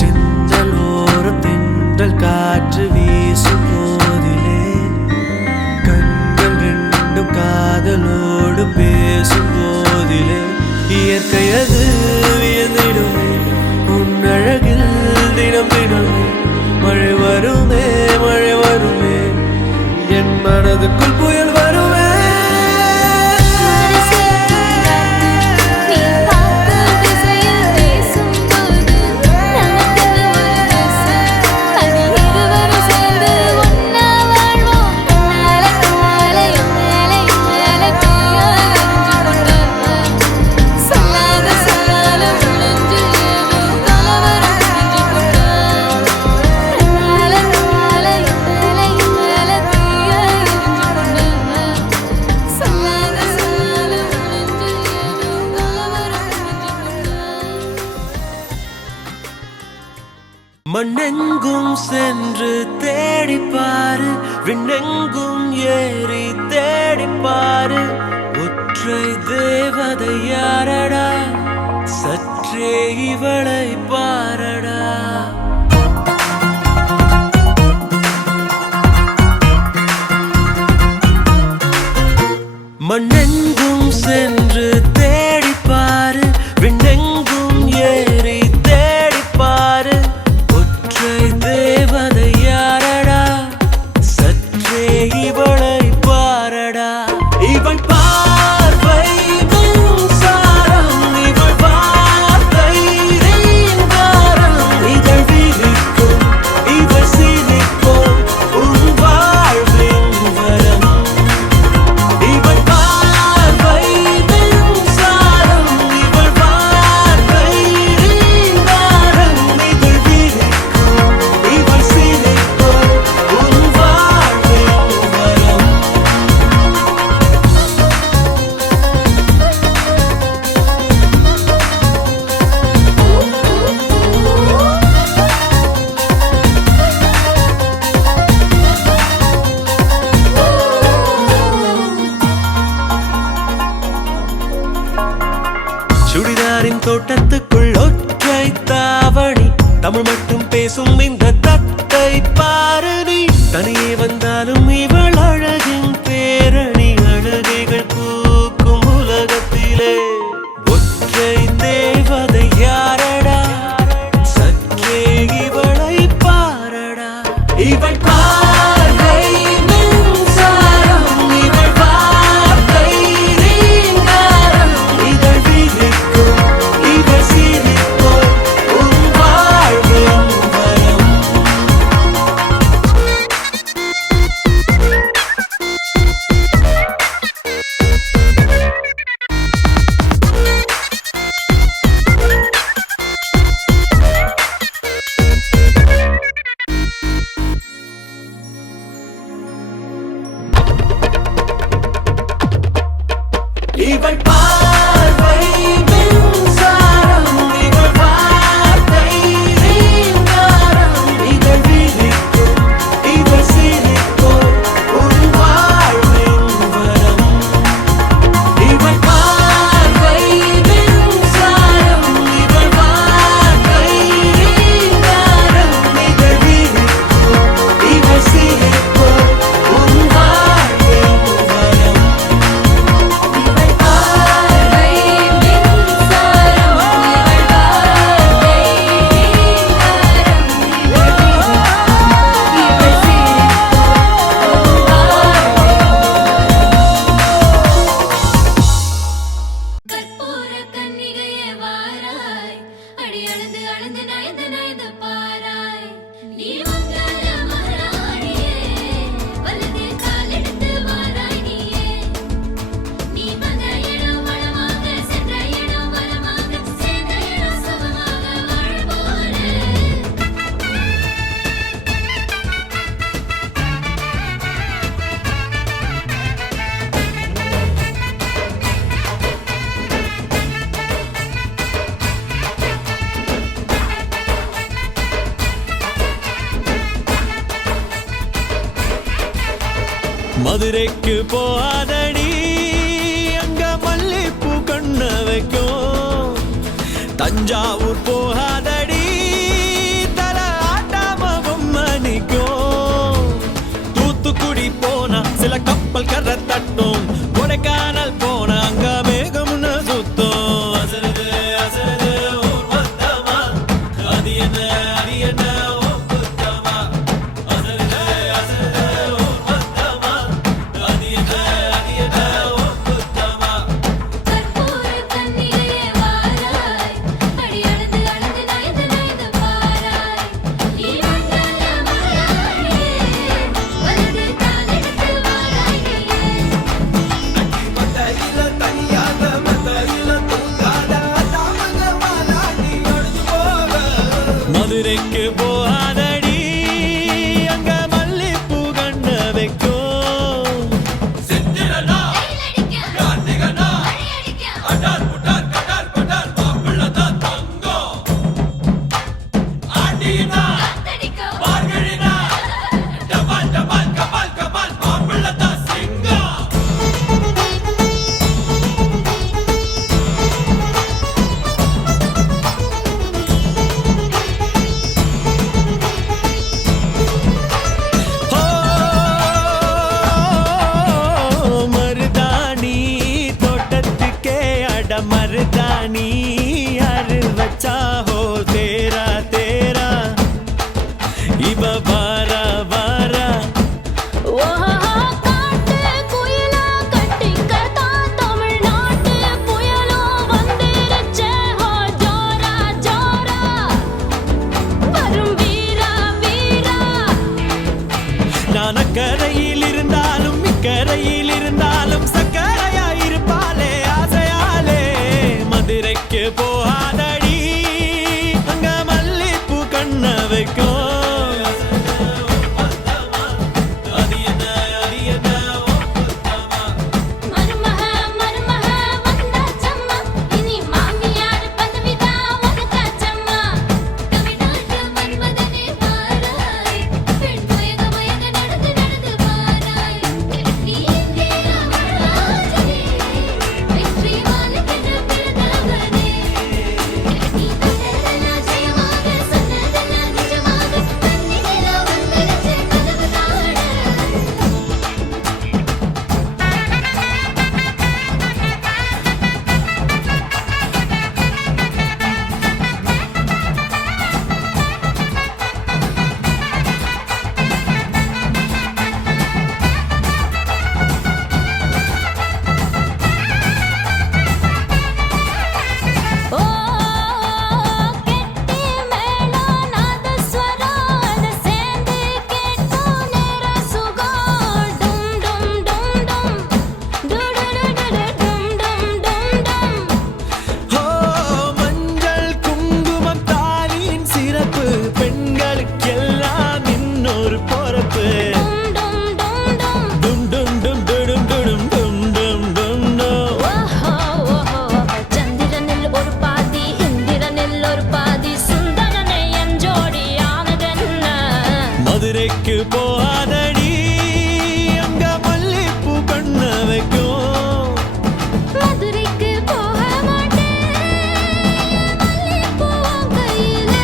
ஜன்னலோரம் தென்றல் காற்று வீசும் போதிலே கண்கள் ரெண்டும் காதலோடு பேசும் போதிலே இயற்கையது வியந்திடுமே உன் அழகில் தினம் தினமே மழை வருமே என் மனதுக்குள் புயல் வருமே நீ பார்க்கும் திசையில் வீசும்போது நமக்குன்னு ஒரு தேசம் அதில் இருவரும் சேர்ந்து ஒன்னா வாழ்வோம் கண்ணால கண்ணால என் மேல தீயா எரிஞ்சு போட்டா சொல்லாத உள்ளஞ்சில் ஏதோ கலவரம் புரிஞ்சு போட்டா கண்ணால கண்ணால என் மேல தீயா எரிஞ்சு போட்டா சொல்லாத உள்ளஞ்சில் ஏதோ கலவரம் புரிஞ்சு போட்டா மண்ணெங்கும் சென்று தேடிப்பாரு விண்ணெங்கும் ஏறி தேடிப்பாரு ஒற்றை தேவதை யாரடா சற்றே இவளை பாரடா மண்ணெங்கும் சென்று தேடிப்பாரு விண்ணெங்கும் ஏறி தேடிப்பாரு ஒற்றை தேவதை யாரடா சற்றே இவளை பாரடா இவள் பார்வை மின்சாரம் இவள் வார்த்தை ரீங்காரம் இதழ் விழிக்கும் இவள் சிரிக்கும் உன் வாழ்வின் வரம் இவள் பார்வை மின்சாரம் இவள் வார்த்தை ரீங்காரம் இதழ் விழிக்கும் இவள் சிரிக்கும் உன் வாழ்வின் வரம் சுடிதாரின் தோட்டத்துக்குள் ஒற்றை தாவணி தமிழ் மட்டும் பேசும் இந்த தத்தை பாரு நீ தனியே வந்தாலும் இவள் அழகின் பேரணி அழகைகள் பூக்கும் உலகத்திலே ஒற்றை தேவதை யாரடா சற்றே இவளை பாரடா இவள் பார்வை மின்சாரம் இவள் வார்த்தை ரீங்காரம் இதழ் விழிக்கும் இவள் அளந்து நயந்து நயந்து பாராய் நீ மங்கள மகாராணியே வலது கால் எடுத்து வாராய் நீயே நீ வந்த இடம் வளமாக சென்ற இடம் வளமாக சேர்ந்த இடம் சுகமாக வாழ போறேன் மதுரைக்கு போகாதடி அங்க மல்லிப்பூ கண்ண வைக்கும் தஞ்சாவூர் போகாதடி தல ஆட்டாம பொம்மணிக்கும் தூத்துக்குடி போனா சில கப்பல் கரை தட்டும் கொடைக்கானல் போனா அங்க மேகம்னு சுத்தம் அசருது அசருது ஊர் மொத்தமா அது என்ன ஓ புத்தமா அசருது அசருது ஊர் மொத்தமா அது என்ன ஓ புத்தமா கற்பூர கண்ணிலே வாராய் அடி அளந்து அளந்து நயந்து நயந்து பாராய் நீ மங்கள மகாராணியே வலது கால் எடுத்து வாராய் நீயே மத்தையில தனியாக மத்தையில தூங்காத தாமங்க மாலாடி ஒழிஞ்சு போக மதுரைக்கு போகாதடி அங்க மல்லிப்பூ கண்ண வைக்கும் சித்திரனா கைலடிக்க கார்த்திகனா அடியடிக்க அடார் புடார் கடார் படார் மாப்பிள்ளதான் தங்கம் ஆடினா தடிக்க பார்கழினா டபால் டபால் கபால் கபால் மாப்பிள்ளதான் சிங்கம் மருதாணி தோட்டத்துக்கே அட மருதாணி யாரு வச்சா ஹோ தேரா தேரா இவ வாரா வாரா ஓஹோ காட்டு குயிலா கட்டிக்கதா தமிழ்நாட்டு புயலோ வந்திருச்சே ஹோ ஜோரா ஜோரா வரும் வீரா வீரா நான் அக்கரையில் இருந்தாலும் இக்கரையில் இருந்தாலும் சக்கரையா இருப்பாளே ஆசையாலே மதுரைக்கு போகாதடி அங்க மல்லிப்பூ கண்ண வைக்கும் அது என்ன ஓ புத்தமா மருமக மருமக வந்தாச்சம்மா இனி மாமியார் பதவிதா உனக்காச்சம்மா தமிழ்நாட்டு மன்மதனே வாராய் பெண் மயங்க மயங்க நடந்து நடந்து வாராய் நீ இந்தியா மகாராஜனே வெற்றி மாலுக்கென்று பிறந்தவனே நீ தொட்டதெல்லாம் ஜெயமாக சொன்னதெல்லாம் நிஜமாக கண்ணினிலா வந்துருச்சு கதவு தாட ஓ கெட்டி மேளம் நாதஸ்வரம் அத சேர்ந்து கேட்கும் நேர சுகம் டும் டும் டும் டும் டுடுடுடுடு டும் டும் டும் டும் ஓ மஞ்சள் குங்குமம் தாலியின் சிறப்பு பெண்களுக்கெல்லாம் இன்னொரு பொறுப்பு டும் டும் டும் டும் டும் டும் டும் டும் டும் டும் டும் டும் டும் ஓஹோ ஓஹோ சந்திரனில் ஒரு பாதி இந்திரனில் ஒரு பாதி சுந்தரனை என் ஜோடியானதென்ன மதுரைக்கு போகாதடி அங்க மல்லிப்பூ கண்ண வைக்கும் மதுரைக்கு போக மாட்டேன் மல்லிப்பூ உன் கையில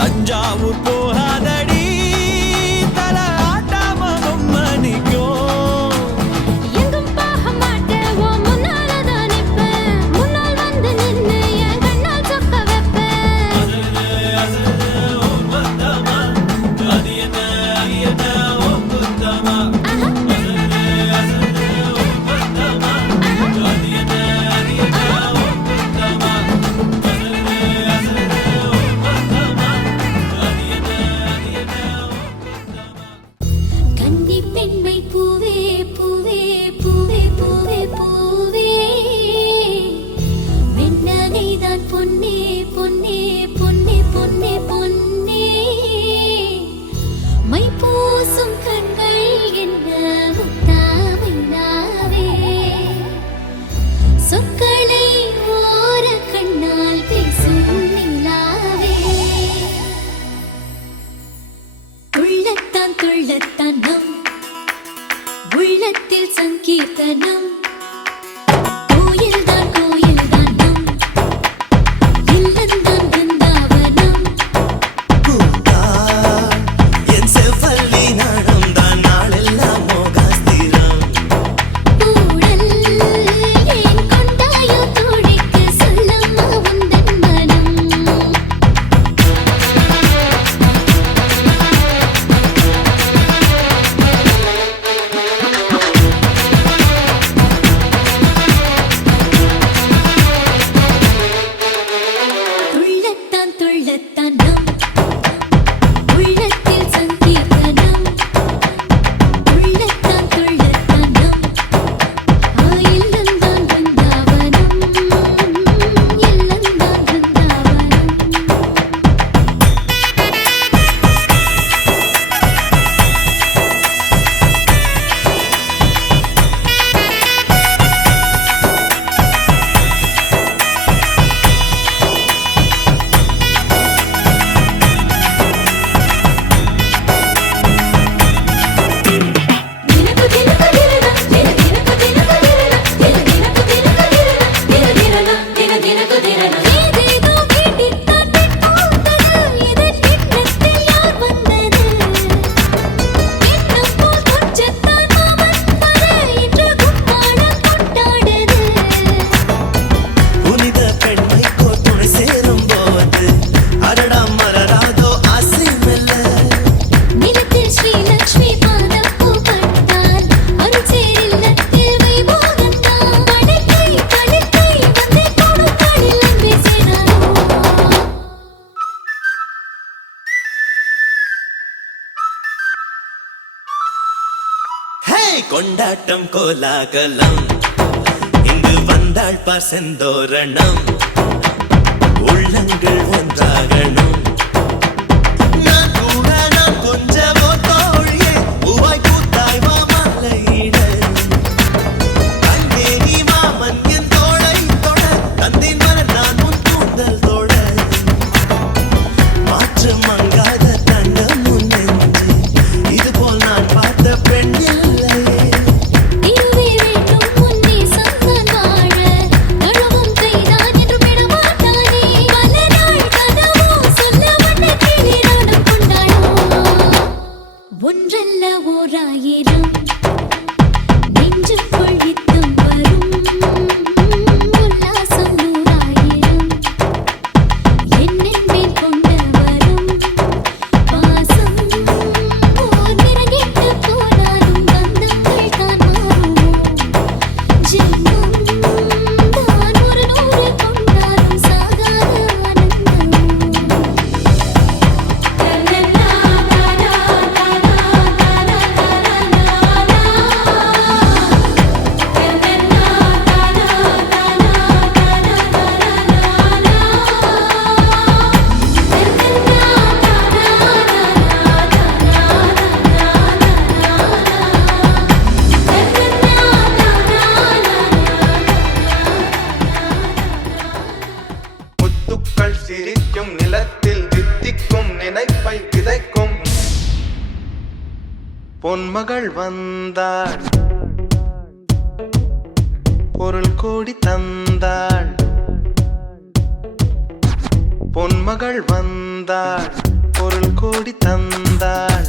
தஞ்சாவூர் போகாதடி தல ஆட்டாம பொம்மணிக்கும் எங்கும் போக மாட்டேன் உன் முன்னாலதான் நிப்பேன் முன்னால் வந்து நின்னு என் கண்ணால் சொக்க வைப்பேன் அசருது அசருது ஓ மத்தமா அது என்ன கொண்டாட்டம் கோலாகலம் இங்கு வந்தாள் பார் செந்தோரணம் உள்ளங்கள் ஒன்றாகணும் நான் கூட நான் கொஞ்சமோ தோழியே பூவாய் பூத்தாய் மாமலையிட அங்கே நீ மாமன் என் தோளை தொட தந்தை மர நான் உன் கூந்தல் தொட மாற்றம் மங்காத தண்டம் முன் நெஞ்சு இதுபோல் நான் பார்த்த பெண் இல்லையே இதுவே வேண்டும் முன்னே சந்தான் வாழ நழுவும் கைதான் என்று விடமாட்டானே பல நாள் கனவோ சொல்ல வந்த கிளி நானும் கொண்டாடும் ஒன்றல்ல ஓராயிரம் நெஞ்சுக்குள் நித்தம் வரும் உல்லாசம் நூறாயிரம் என்னென்மேல் கொண்ட வரும் பாசம் ஓர் நிறங்கிட்டு போனாலும் பந்தங்கள் தான் மாறுமோ ஜென்மம் தான் ஒரு நூறு கொண்டாலும் சாகாத முத்துக்கள் சிரிக்கும் நிலத்தில் தித்திக்கும் நினைப்பை விதைக்கும் பொன்மகள் வந்தாள் பொருள் கோடி தந்தாள் பொன்மகள் வந்தாள் பொருள் கோடி தந்தாள்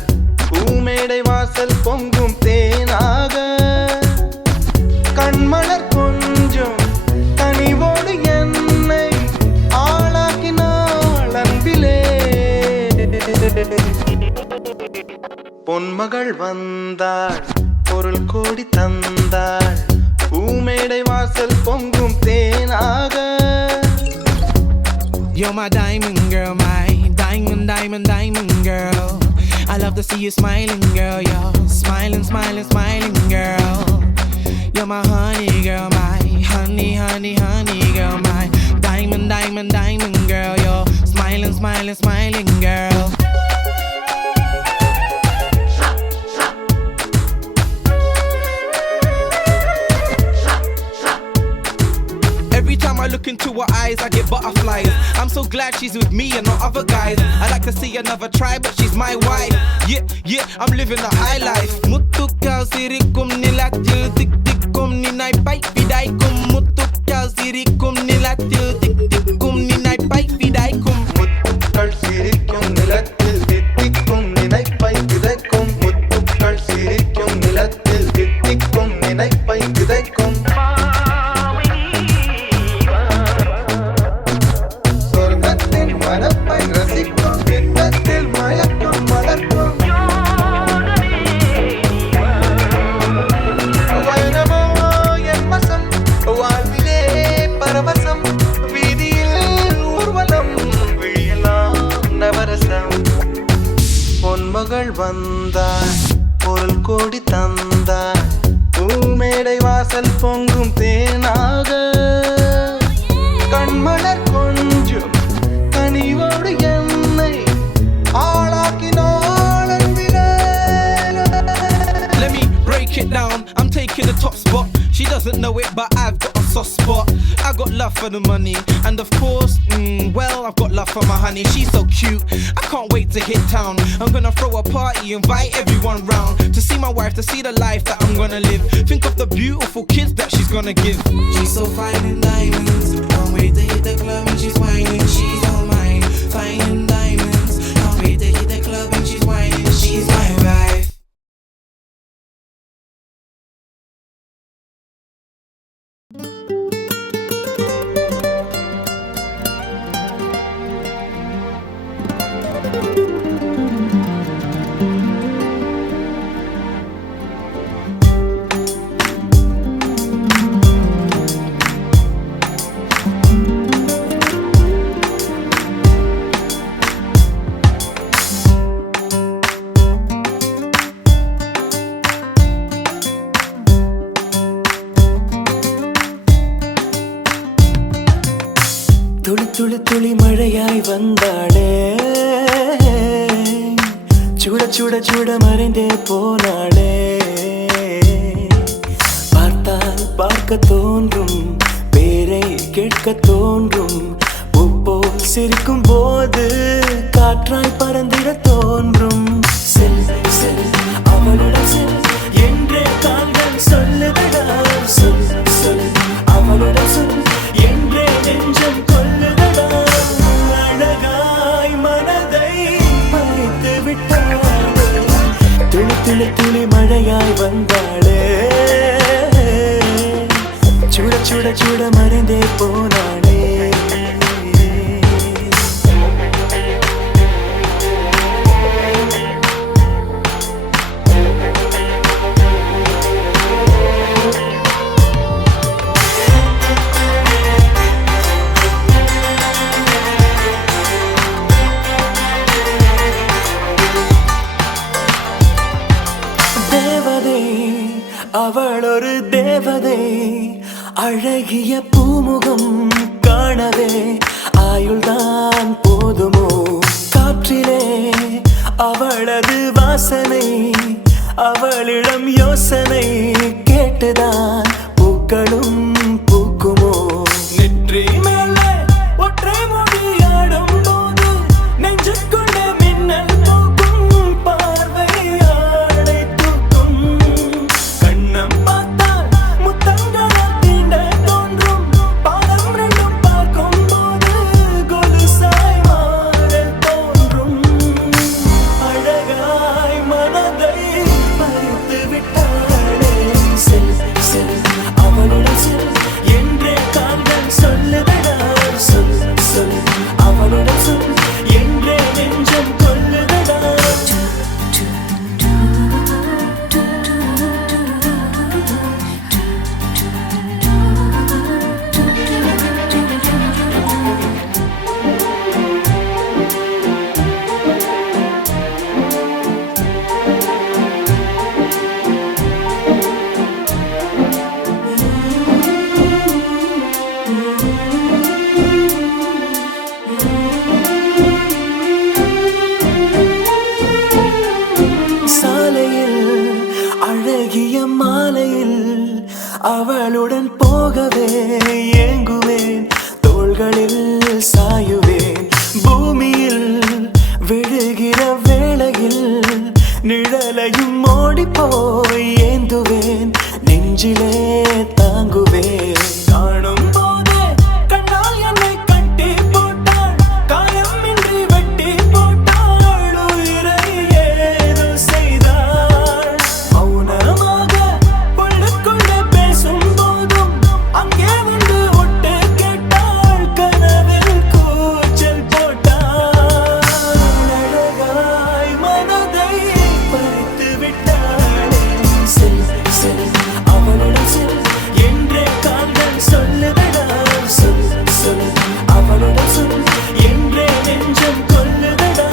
பூமேடை வாசல் பொங்கும் தேனாக கண்மலர் கொஞ்சம் கனிவோடு என்னை ஆளாக்கினாள் அன்பிலே பொன்மகள் வந்தாள் பொருள் கோடி தந்தாள் பூமேடை வாசல் பொங்கும் தேனாக You're my diamond girl, my diamond, diamond, diamond girl. I love to see you smiling, girl. You're smiling, smiling, smiling, girl. You're my honey girl, my honey, honey, honey girl, my diamond, diamond, diamond girl. You're smiling, smiling, smiling, girl. Every time I look into her eyes, I get butterflies. I'm so glad she's with me and not other guys. I like to see another try, but she's my wife. Yeah, yeah, I'm living the high life. Mutukal sirikum nilatil tik tikum ninai pai vidaikum. Mutukal sirikum nilatil tik tikum ninai pai vidaikum. முத்துக்கள் சிரிக்கும் நிலத்தில் தித்திக்கும் நினைப்பை விதைக்கும் முத்துக்கள் சிரிக்கும் நிலத்தில் தித்திக்கும் நினைப்பை விதைக்கும் சொர்க்கத்தின் மனப்பை ரசிக்கும் பின்னத்தில் மயக்கம் மலர்க்கும் வயனமோ என் வசம் வாழ்விலே பரவசம் வீதியில் ஊர்வலம் விழியலாம் நவரசம் பொன்மகள் வந்தாள் பொருள் கோடி தந்தாள் பூமேடை வாசல் பொங்கும் தேனாக கண்மலர் கொஞ்சம் கனிவோடு என்னை ஆளாக்கினாள் அன்பிலே. Let me break it down. I'm taking the top spot. She doesn't know it, but I've got a soft spot. I got love for the money, and of course, well, I've got love for my honey. She's so cute. I can't wait to hit town. I'm gonna throw a party, invite everyone round to see my wife, to see the life that I'm gonna live. Think of the beautiful kids that she's gonna give. She's so fine in diamonds. Can't wait to hit the club and she's whining. She's all mine. Fine in diamonds. Can't wait to hit the club and she's whining. She's my wife. துளி துளி மழையாய் வந்தாளே சுட சுட சுட மறைந்தே போனாளே பார்த்தால் பார்க்க தோன்றும் பேரை கேட்க தோன்றும் உப்போல் சிரிக்கும் போது காற்றாய் பறந்திட தோன்றும் செல் செல் அவளுடன் செல் என்றே கால்கள் சொல்லுதடா சொல் சொல் அவளுடன் சொல் என்றே நெஞ்சம் கொல்லுதடா அழகாய் மனதை பறித்து விட்டாளே துளி துளி துளி மழையாய் வந்தாளே சுட சுட சுட மறைந்தே போனாளே அவள் ஒரு தேவதை அழகிய பூமுகம் காணவே ஆயுள்தான் போதுமோ காற்றிலே அவளது வாசனை அவளிடம் யோசனை கேட்டுதான் பூக்களும் பூக்குமோ நெற்றி மேலே ஒற்றை மொழியாடும் போது நெஞ்சுக்குள்ள மின்னல் போக்கும் பார்வை ஆடை தூக்கும் கண்ணம் பார்த்தால் முத்தங்களை தீண்ட தோன்றும் பாதம் ரெண்டும் பார்க்கும் போது கொலுசாய் மாற தோன்றும் அழகாய் மனதை பறித்து விட்டாளே செல் செல் அவளுடன் செல் என்றே கால்கள் சொல்லுதடா சொல் சொல் அவளுடன் சொல் என்றே நெஞ்சம் கொல்லுதடா சாலையில் அழகிய மாலையில் அவளுடன் போகவே ஏங்குவேன் தோள்களில் சாயுவேன் பூமியில் விழுகிற வேளையில் நிழலையும் ஓடிப்போய் ஏந்துவேன் நெஞ்சிலே தாங்குவேன் காணும் போதே கண்ணால் என்னை கட்டி போட்டாள் காயமின்றி வெட்டி போட்டாள் உயிரை ஏதோ செய்தாள் மௌனமாக உள்ளுக்குள்ளே பேசும் போதும் அங்கே வந்து ஒட்டு கேட்டாள் கனவில் கூச்சல் போட்டாள் அழகாய் மனதை பறித்து விட்டாளே செல் செல் அவளுடன் செல் என்றே கால்கள் சொல்லுதடா சொல் சொல் அவளுடன் சொல் என்றே நெஞ்சம் கொல்லுதடா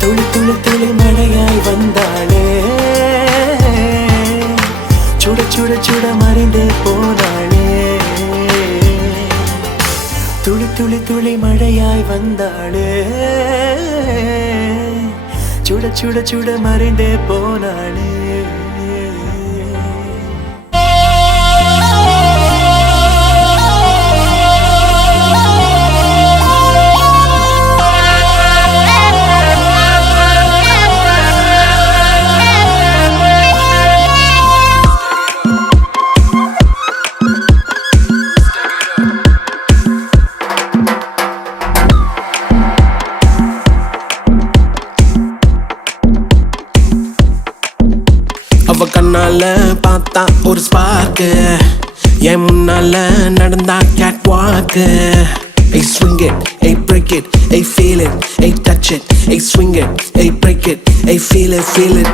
துளி துளி துளி மழையாய் வந்தாளே சுட சுட சுட மறைந்தே போனாளே துளி துளி துளி மழையாய் வந்தாளே சுட சுட சுட மறைந்தே போனாளே அவ கண்ணால பார்த்தா ஒரு ஸ்பார்க்கு என் முன்னால நடந்தா கேட் வாக்கு Hey swing it, hey break it, hey feel it, hey touch it, hey swing it, hey break it, hey feel it,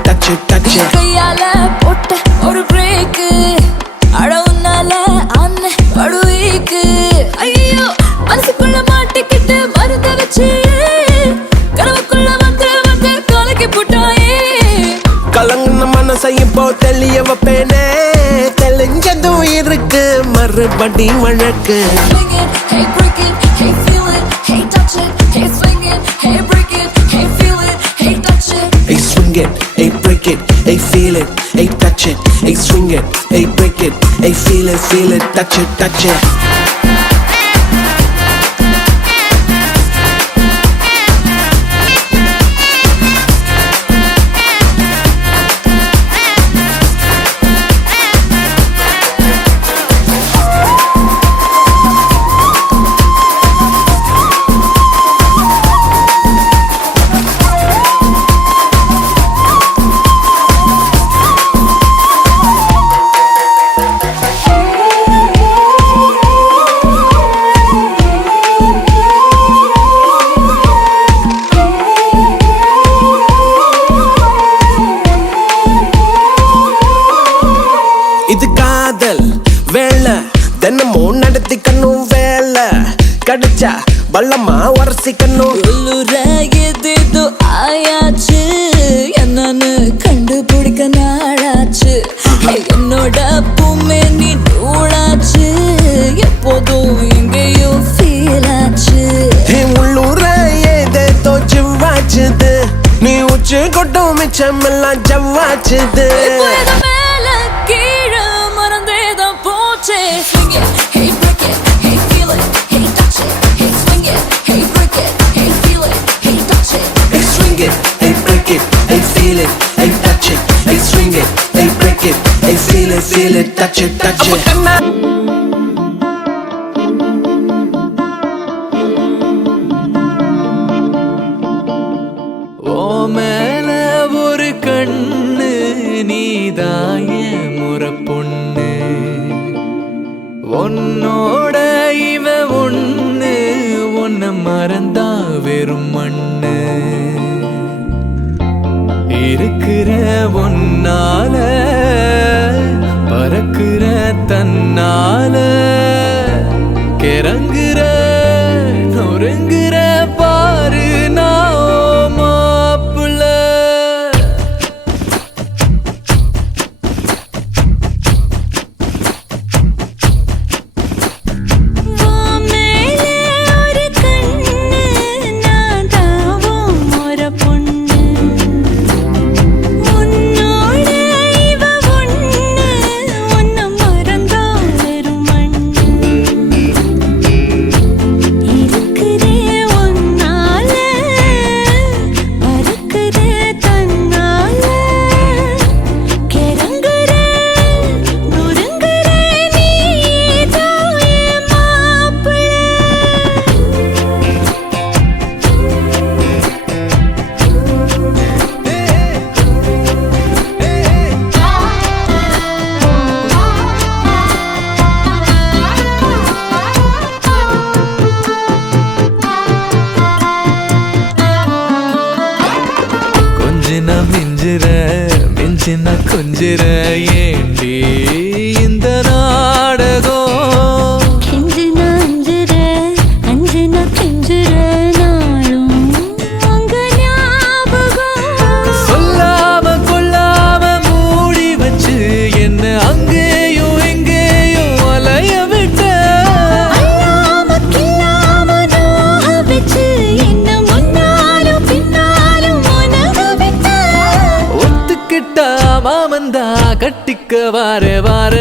touch it, touch it. கையால போட்ட ஒரு பிரேக் அடவுனால அன்ன படுவீக்கு ஐயோ மனசுக்குள்ள மாட்டிக்கிட்டு மருந்த வச்சு கனவுக்குள்ள வந்து வந்து கலக்கி இப்போ தெளிய வைப்பேனே தெளிஞ்சதும் இருக்கு மறுபடி வழக்கு Swing it, hey break it, hey feel it, hey touch it, hey swing it, hey break it, hey feel it, hey touch it. Hey swing it, hey break it, hey feel it, hey touch it. Hey swing it, hey break it, hey feel it, touch it, touch it. இது காதல் வேலை தினமும் நடத்திக்கணும் வேலை கிடைச்சா பள்ளமா உரசிக்கணும் உள்ளுராயதேதோ ஆயாச்சு என்னன்னு கண்டுபிடிக்க நாளாச்சு என்னோட பூமே நீ நூலாச்சு எப்போதும் எங்கேயோ ஃபீல் ஆச்சு உள்ளூர ஏதேதோ ஜிவ்வாச்சுது நீ உச்சி கொட்டும் மிச்சமெல்லாம் ஜவ்வாச்சுது மேல கீழே மறந்தேதான் போச்சே swing it, hey break it, hey feel it, hey touch it, hey swing it, hey break it, hey feel it, hey touch it. Hey swing it, hey break it, hey feel it, hey touch it. Hey swing it, hey break it, hey feel it, touch it, touch it. ஓ மேல ஒரு கண்ணு நீதாய முறை பொண்ணு உன்னோட இவ ஒண்ணு உன்னை மறந்தா வெறும் மண்ணு இருக்கிற ஒன்னால பறக்கிற தன்னால கிறங்குற நொறுங்குற பாரு நான் மாப்பிள்ள மேலே ஒரு கண்ணு நான் தாவும் ஒரு பொண்ணு உன்னோட இவ ஒண்ணு உன்னை மறந்தா வெறும் மண்ணு இருக்கிறே ஒன்னால பறக்குறே தன்னால கிறங்குற நொறுங்குற நீதான் என் மாப்பிள்ளை கொஞ்சின மிஞ்சின கொஞ்சிற ஏண்டி இந்த நாடகம் கெஞ்சினா அஞ்சினா கெஞ்சுற நாளும் உங்க ஞாபகம் சொல்லாம கொள்ளாம மூடி வச்சு என்ன அங்கேயும் எங்கேயும் அலைய விட்ட அல்லாம கில்லாம நோக வச்சு என்ன முன்னாலும் பின்னாலும் உனக விட்ட ஒத்துக்கிட்டா மாமந்தா கட்டிக்க வார வார